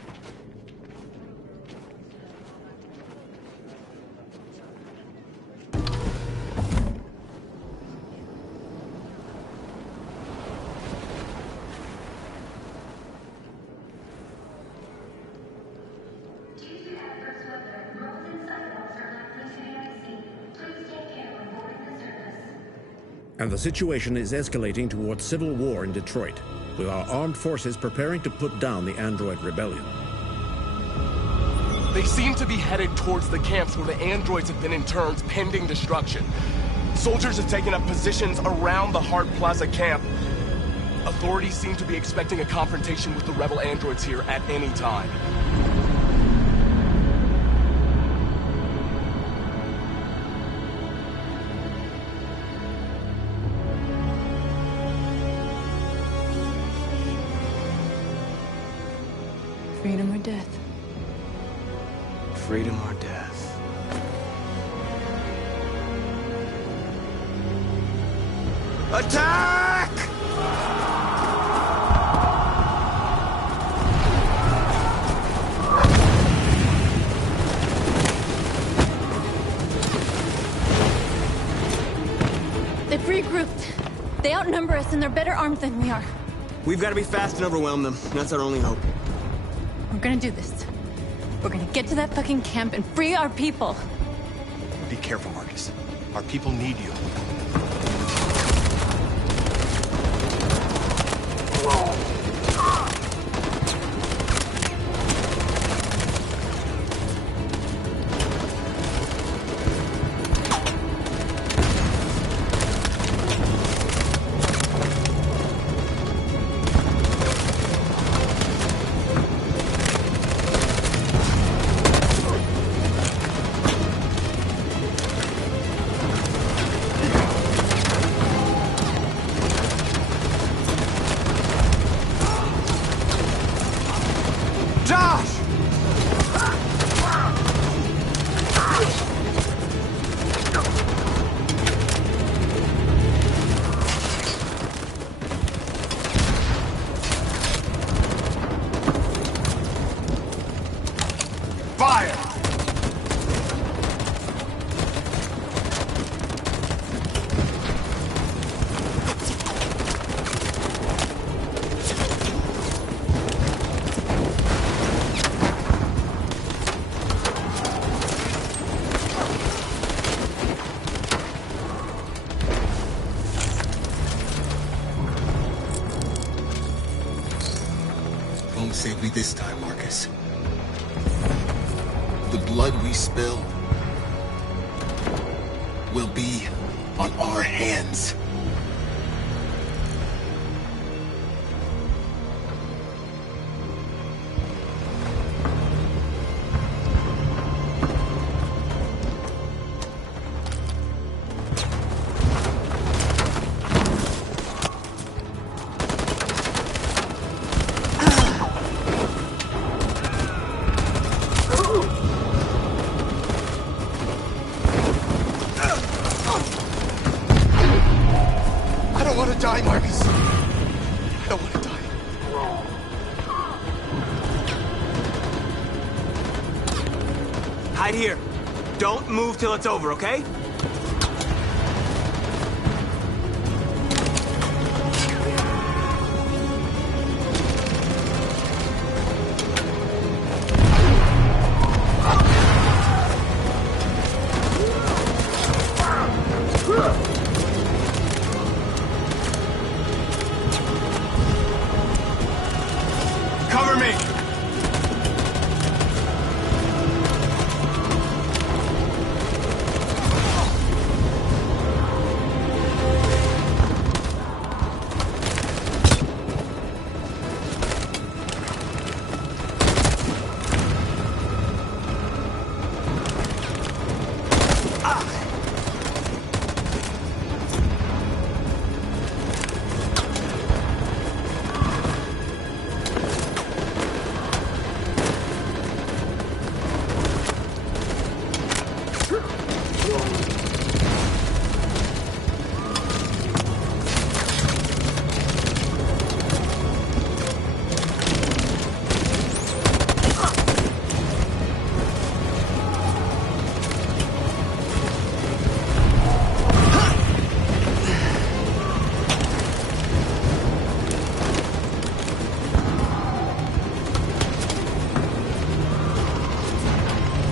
And the situation is escalating towards civil war in Detroit, with our armed forces preparing to put down the android rebellion. They seem to be headed towards the camps where the androids have been interned pending destruction. Soldiers have taken up positions around the Hart Plaza camp. Authorities seem to be expecting a confrontation with the rebel androids here at any time. Freedom or death? Freedom or death? Attack! They've regrouped. They outnumber us and they're better armed than we are. We've got to be fast and overwhelm them. That's our only hope. We're gonna do this. We're gonna get to that fucking camp and free our people. Be careful, Marcus. Our people need you. this time, Marcus. The blood we spill will be on our hands. Die, Marcus. I don't want to die. Hide here. Don't move till it's over, okay?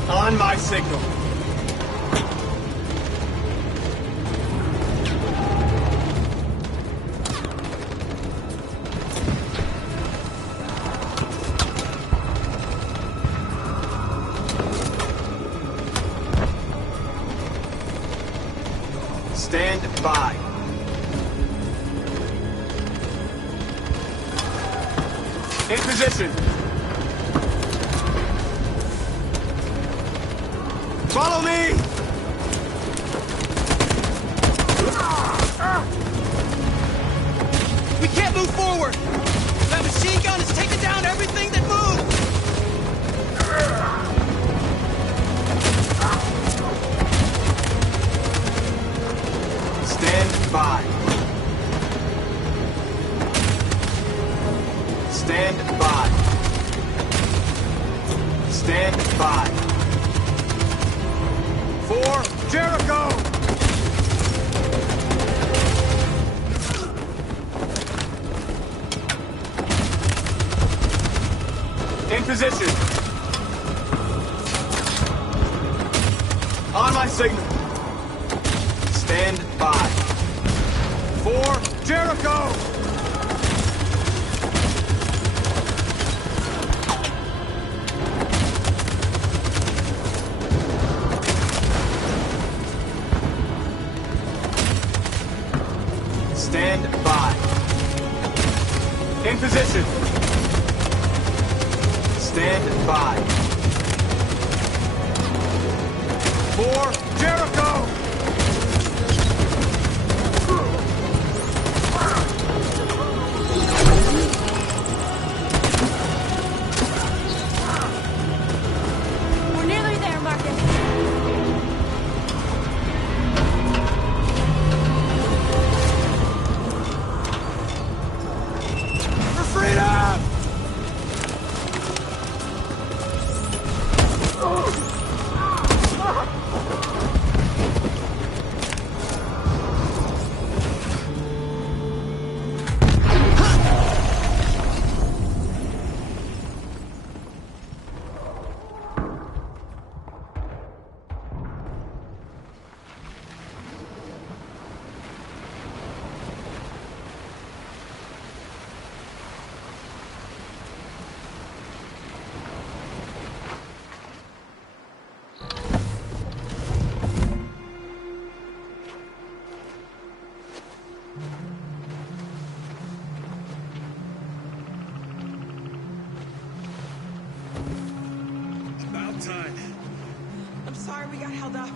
On my signal. Stand by. In position. Follow me! We can't move forward! That machine gun is taking down everything that moves! Stand by. Stand by. Stand by. For Jericho! In position. On my signal. Stand by. For Jericho! Stand by. In position. Stand by. For Jericho! We're nearly there, Marcus. For freedom! about time. I'm sorry we got held up.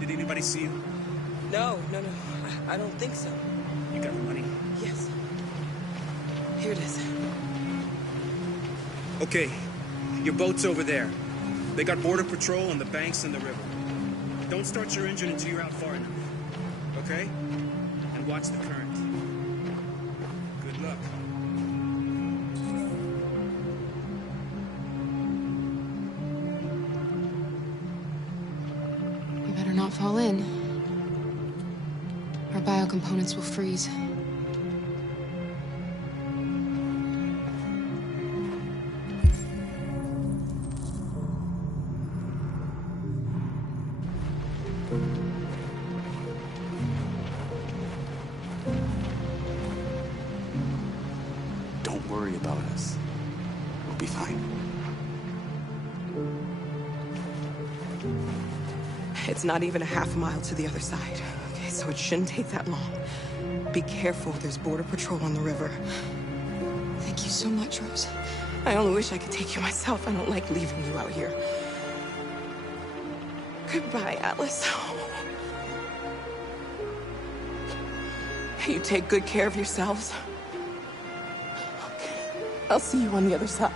Did anybody see you? No. I don't think so. You got the money? Yes. Here it is. Okay, your boat's over there. They got border patrol on the banks and the river. Don't start your engine until you're out far enough. Okay? And watch the current. Good luck. We better not fall in. Our biocomponents will freeze. Don't worry about us. We'll be fine. It's not even a half mile to the other side. Okay, so it shouldn't take that long. Be careful, there's border patrol on the river. Thank you so much, Rose. I only wish I could take you myself. I don't like leaving you out here. Goodbye, Alice. You take good care of yourselves. Okay, I'll see you on the other side.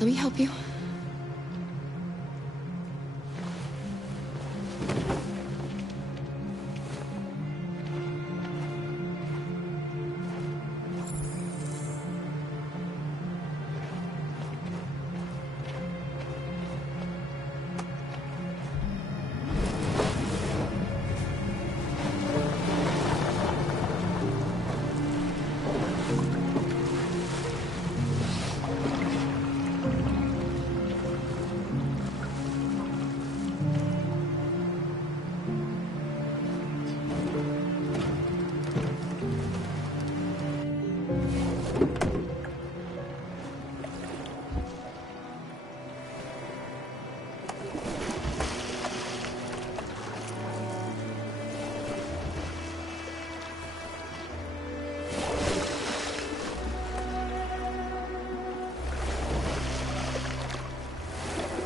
Let me help you.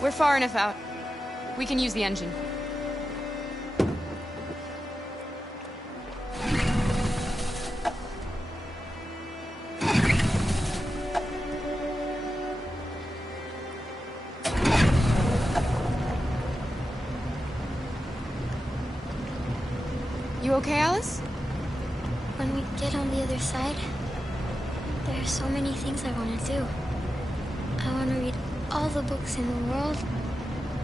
We're far enough out. We can use the engine. You okay, Alice? When we get on the other side, there are so many things I want to do. I want to read all the books in the world,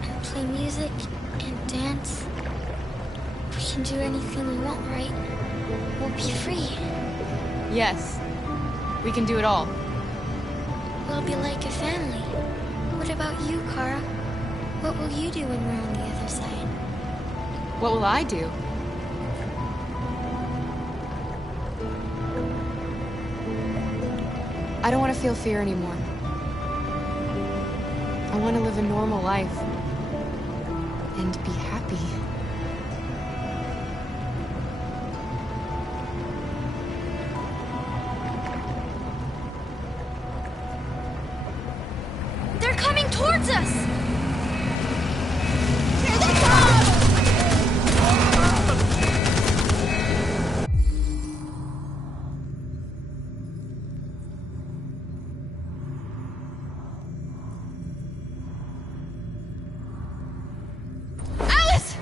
and play music, and dance. We can do anything we want, right? We'll be free. Yes. We can do it all. We'll be like a family. What about you, Kara? What will you do when we're on the other side? What will I do? I don't want to feel fear anymore. I want to live a normal life. And be happy. They're coming towards us! Here they Alice!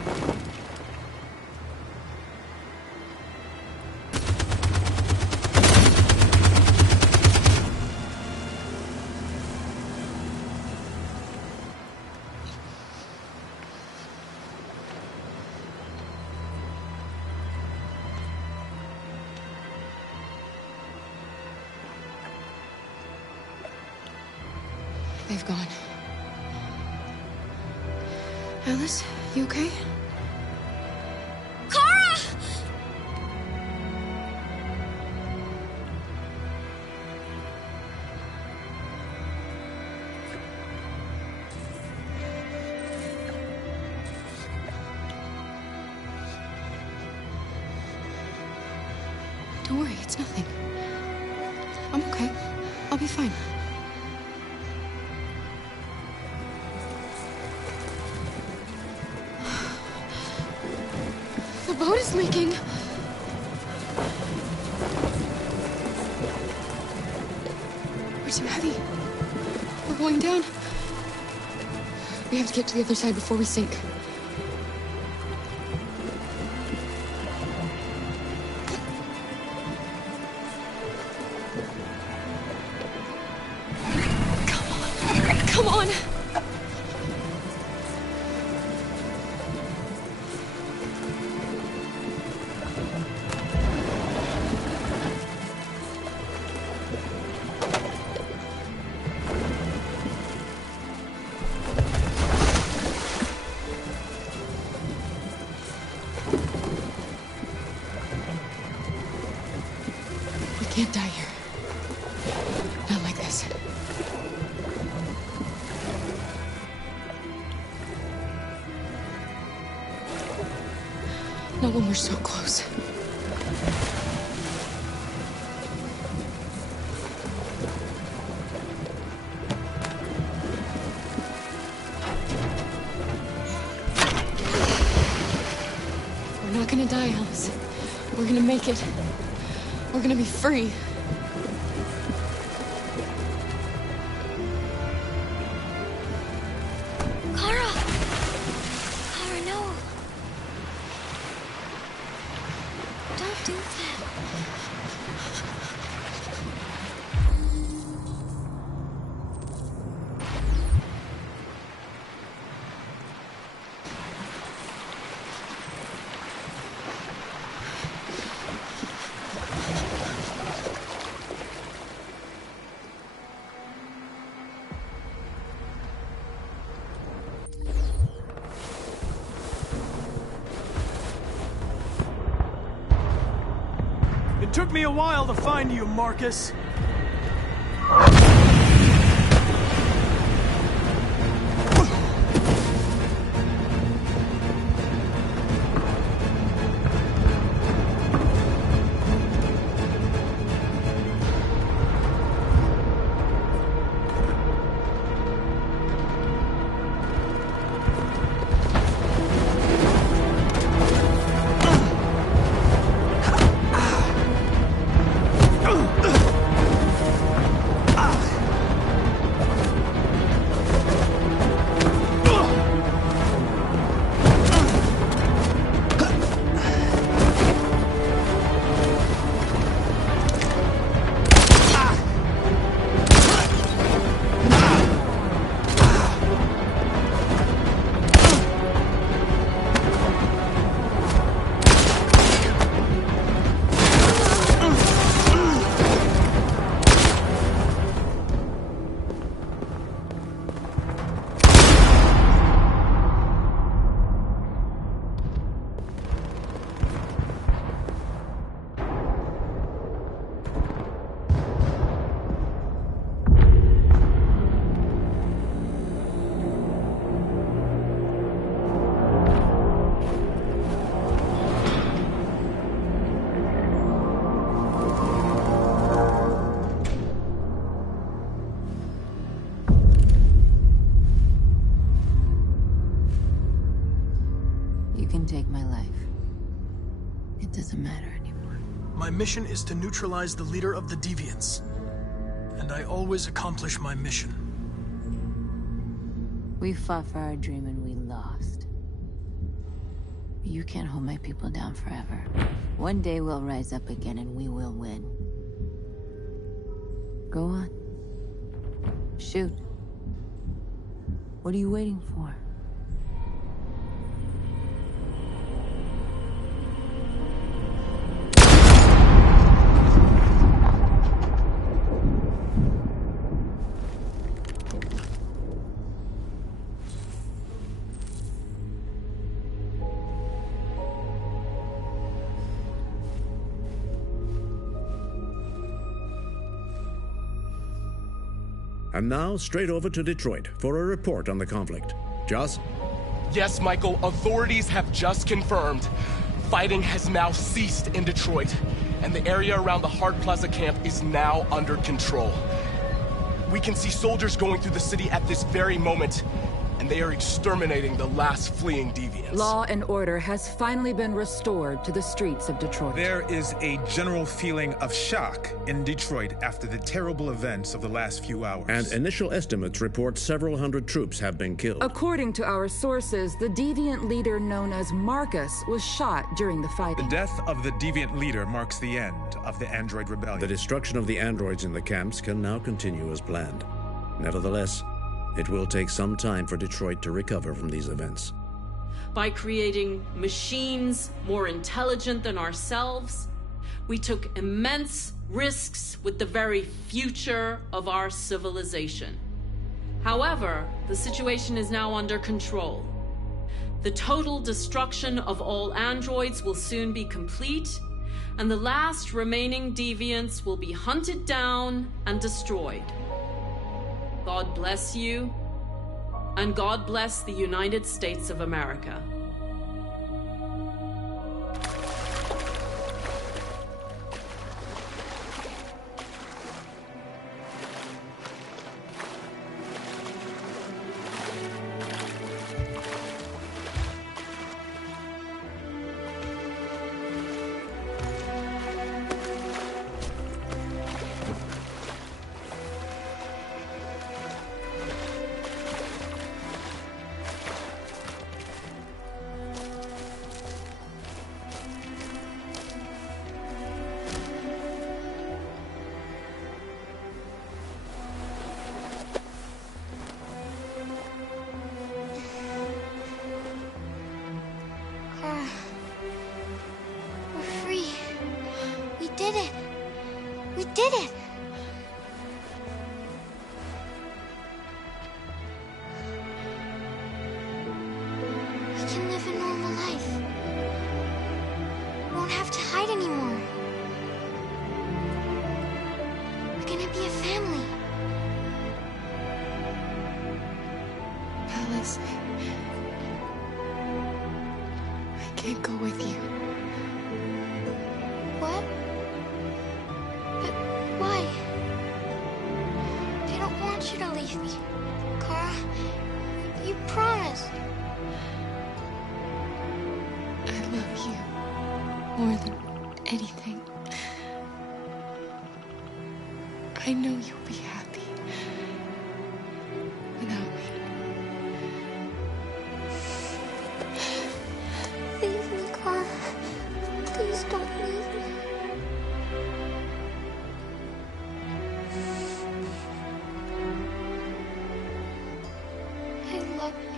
They've gone. Alice, you okay? Kara! Don't worry, it's nothing. I'm okay. I'll be fine. The boat is leaking. We're too heavy. We're going down. We have to get to the other side before we sink. Come on! We can't die here. Not like this. Not when we're so close. We're not gonna die, Alice. We're gonna make it. We're gonna be free. Kara! Kara, no. Don't do that. It took me a while to find you, Marcus. You can take my life. It doesn't matter anymore. My mission is to neutralize the leader of the Deviants. And I always accomplish my mission. We fought for our dream and we lost. You can't hold my people down forever. One day we'll rise up again and we will win. Go on. Shoot. What are you waiting for? And now, straight over to Detroit for a report on the conflict. Joss? Yes, Michael, authorities have just confirmed fighting has now ceased in Detroit, and the area around the Hart Plaza camp is now under control. We can see soldiers going through the city at this very moment, and they are exterminating the last fleeing deviants. Law and order has finally been restored to the streets of Detroit. There is a general feeling of shock in Detroit after the terrible events of the last few hours. And initial estimates report several hundred troops have been killed. According to our sources, the deviant leader known as Marcus was shot during the fighting. The death of the deviant leader marks the end of the Android Rebellion. The destruction of the androids in the camps can now continue as planned. Nevertheless, it will take some time for Detroit to recover from these events. By creating machines more intelligent than ourselves, we took immense risks with the very future of our civilization. However, the situation is now under control. The total destruction of all androids will soon be complete, and the last remaining deviants will be hunted down and destroyed. God bless you, and God bless the United States of America. More than anything. I know you'll be happy without me. Leave me, Carl. Please don't leave me. I love you.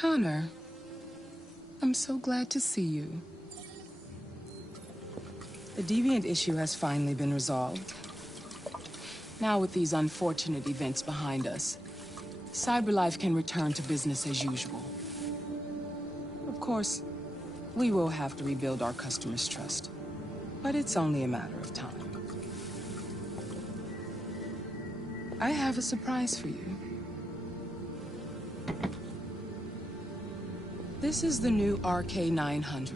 Connor, I'm so glad to see you. The Deviant issue has finally been resolved. Now with these unfortunate events behind us, CyberLife can return to business as usual. Of course, we will have to rebuild our customers' trust, but it's only a matter of time. I have a surprise for you. This is the new RK900.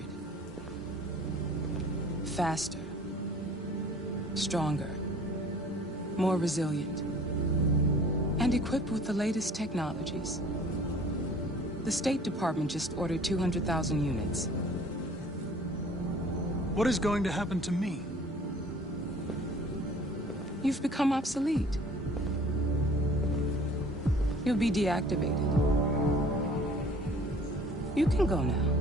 Faster, stronger, more resilient, and equipped with the latest technologies. The State Department just ordered 200,000 units. What is going to happen to me? You've become obsolete. You'll be deactivated. You can go now.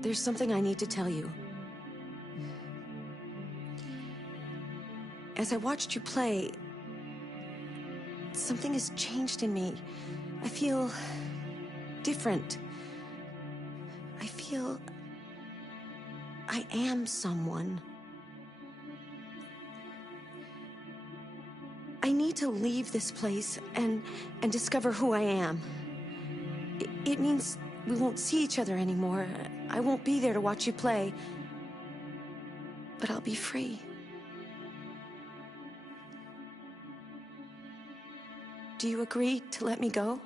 There's something I need to tell you. As I watched you play, something has changed in me. I feel different. I feel I am someone. I need to leave this place and discover who I am. It means we won't see each other anymore. I won't be there to watch you play. But I'll be free. Do you agree to let me go?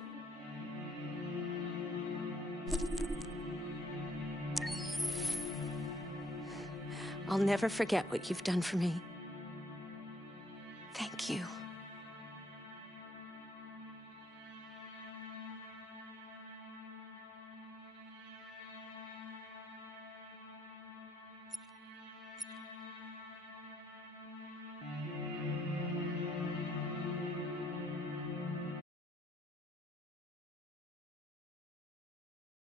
I'll never forget what you've done for me. Thank you.